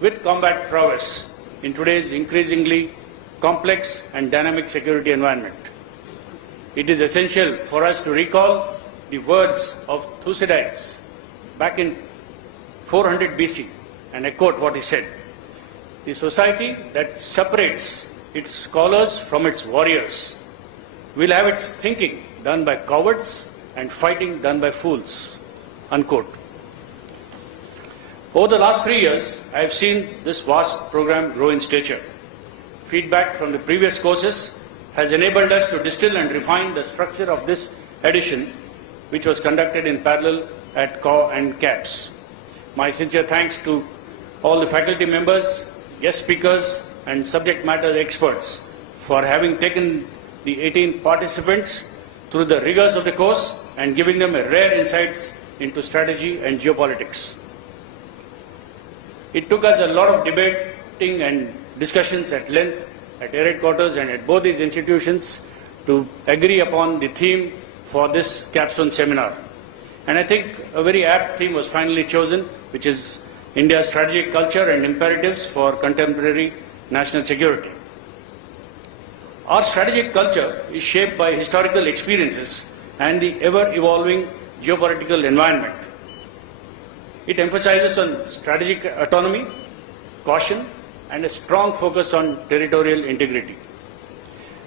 with combat prowess in today's increasingly complex and dynamic security environment. It is essential for us to recall the words of Thucydides back in 400 BC and quote what he said: "The society that separates its scholars from its warriors will have its thinking done by cowards and fighting done by fools." Unquote. Over the last 3 years, I have seen this vast program grow in stature. Feedback from the previous courses has enabled us to distill and refine the structure of this edition, which was conducted in parallel at COR and CAPS. My sincere thanks to all the faculty members, guest speakers, and subject matter experts for having taken the 18 participants through the rigors of the course and giving them a rare insights into strategy and geopolitics. It took us a lot of debating and discussions at length at Air Headquarters and at both these institutions to agree upon the theme for this capstone seminar. And I think a very apt theme was finally chosen, which is India's strategic culture and imperatives for contemporary national security. Our strategic culture is shaped by historical experiences and the ever-evolving geopolitical environment. It emphasizes on strategic autonomy, caution, and a strong focus on territorial integrity.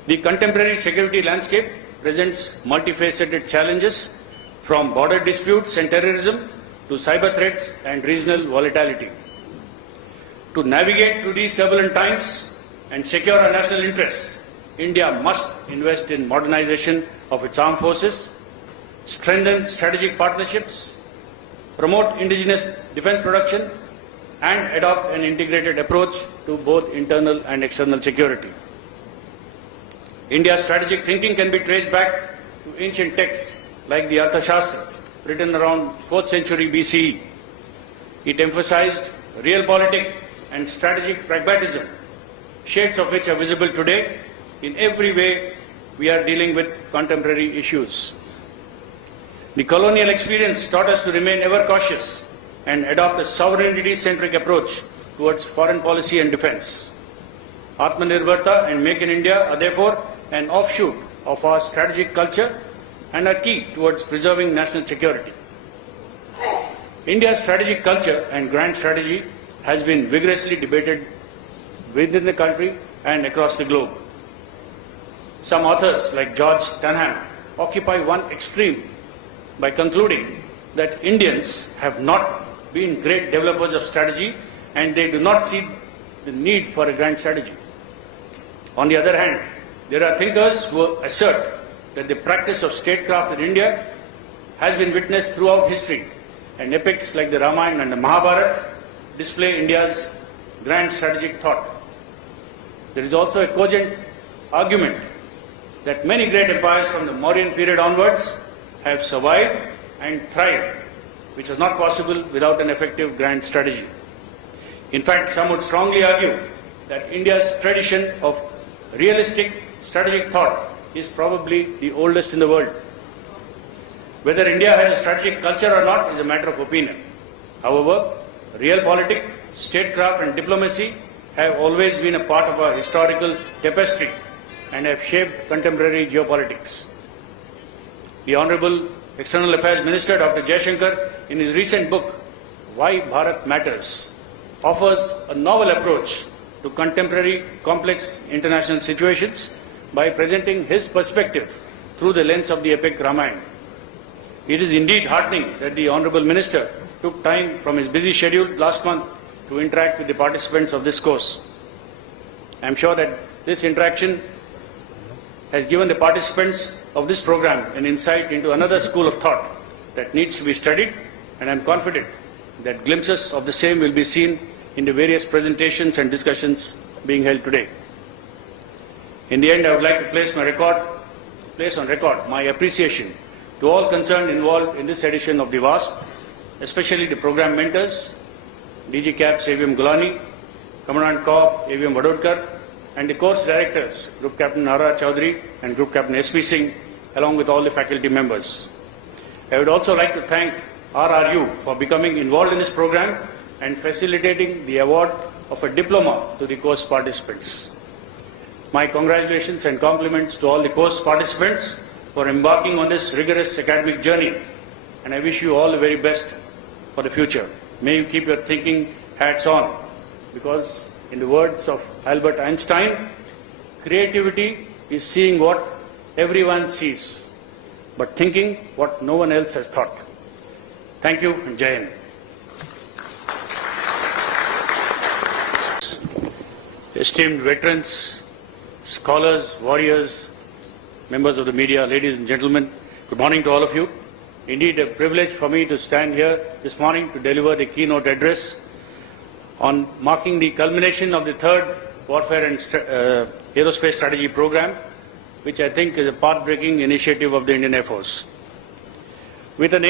The contemporary security landscape presents multifaceted challenges from border disputes and terrorism to cyber threats and regional volatility. To navigate through these turbulent times and secure our national interests, India must invest in modernization of its armed forces, strengthen strategic partnerships, promote indigenous defense production, and adopt an integrated approach to both internal and external security. India's strategic thinking can be traced back to ancient texts like the Arthashastra, written around 4th century BCE. It emphasized realpolitik and strategic pragmatism, shades of which are visible today in every way we are dealing with contemporary issues. The colonial experience taught us to remain ever cautious and adopt a sovereignty-centric approach towards foreign policy and defense. Atmanirbharta and Make in India are therefore an offshoot of our strategic culture and are key towards preserving national security. India's strategic culture and grand strategy has been vigorously debated within the country and across the globe. Some authors, like George Stanham, occupy one extreme by concluding that Indians have not been great developers of strategy and they do not see the need for a grand strategy. On the other hand, there are thinkers who assert that the practice of statecraft in India has been witnessed throughout history, and epics like the Ramayana and the Mahabharata display India's grand strategic thought. There is also a cogent argument that many great empires from the Mauryan period onwards have survived and thrived, which was not possible without an effective grand strategy. In fact, some would strongly argue that India's tradition of realistic strategic thought is probably the oldest in the world. Whether India has a strategic culture or not is a matter of opinion. However, realpolitik, statecraft and diplomacy have always been a part of our historical tapestry and have shaped contemporary geopolitics. The Honorable External Affairs Minister Dr. Jaishankar, in his recent book, Why Bharat Matters, offers a novel approach to contemporary complex international situations by presenting his perspective through the lens of the epic Ramayana. It is indeed heartening that the Honorable Minister took time from his busy schedule last month to interact with the participants of this course. I am sure that this interaction has given the participants of this program an insight into another school of thought that needs to be studied, and I am confident that glimpses of the same will be seen in the various presentations and discussions being held today. In the end, I would like to place on record my appreciation to all concerned involved in this edition of the VAST, especially the program mentors, DG CAPS AVM Gulani, Commandant Corps AVM Vadodkar, and the course directors, Group Captain Nara Chaudhary and Group Captain S.P. Singh, along with all the faculty members. I would also like to thank RRU for becoming involved in this program and facilitating the award of a diploma to the course participants. My congratulations and compliments to all the course participants for embarking on this rigorous academic journey, and I wish you all the very best for the future. May you keep your thinking hats on, because in the words of Albert Einstein, creativity is seeing what everyone sees, but thinking what no one else has thought. Thank you, and Jai Hind. Esteemed veterans, scholars, warriors, members of the media, ladies and gentlemen, good morning to all of you. Indeed, a privilege for me to stand here this morning to deliver the keynote address on marking the culmination of the third Warfare and Aerospace Strategy Program, which I think is a path-breaking initiative of the Indian Air Force. With an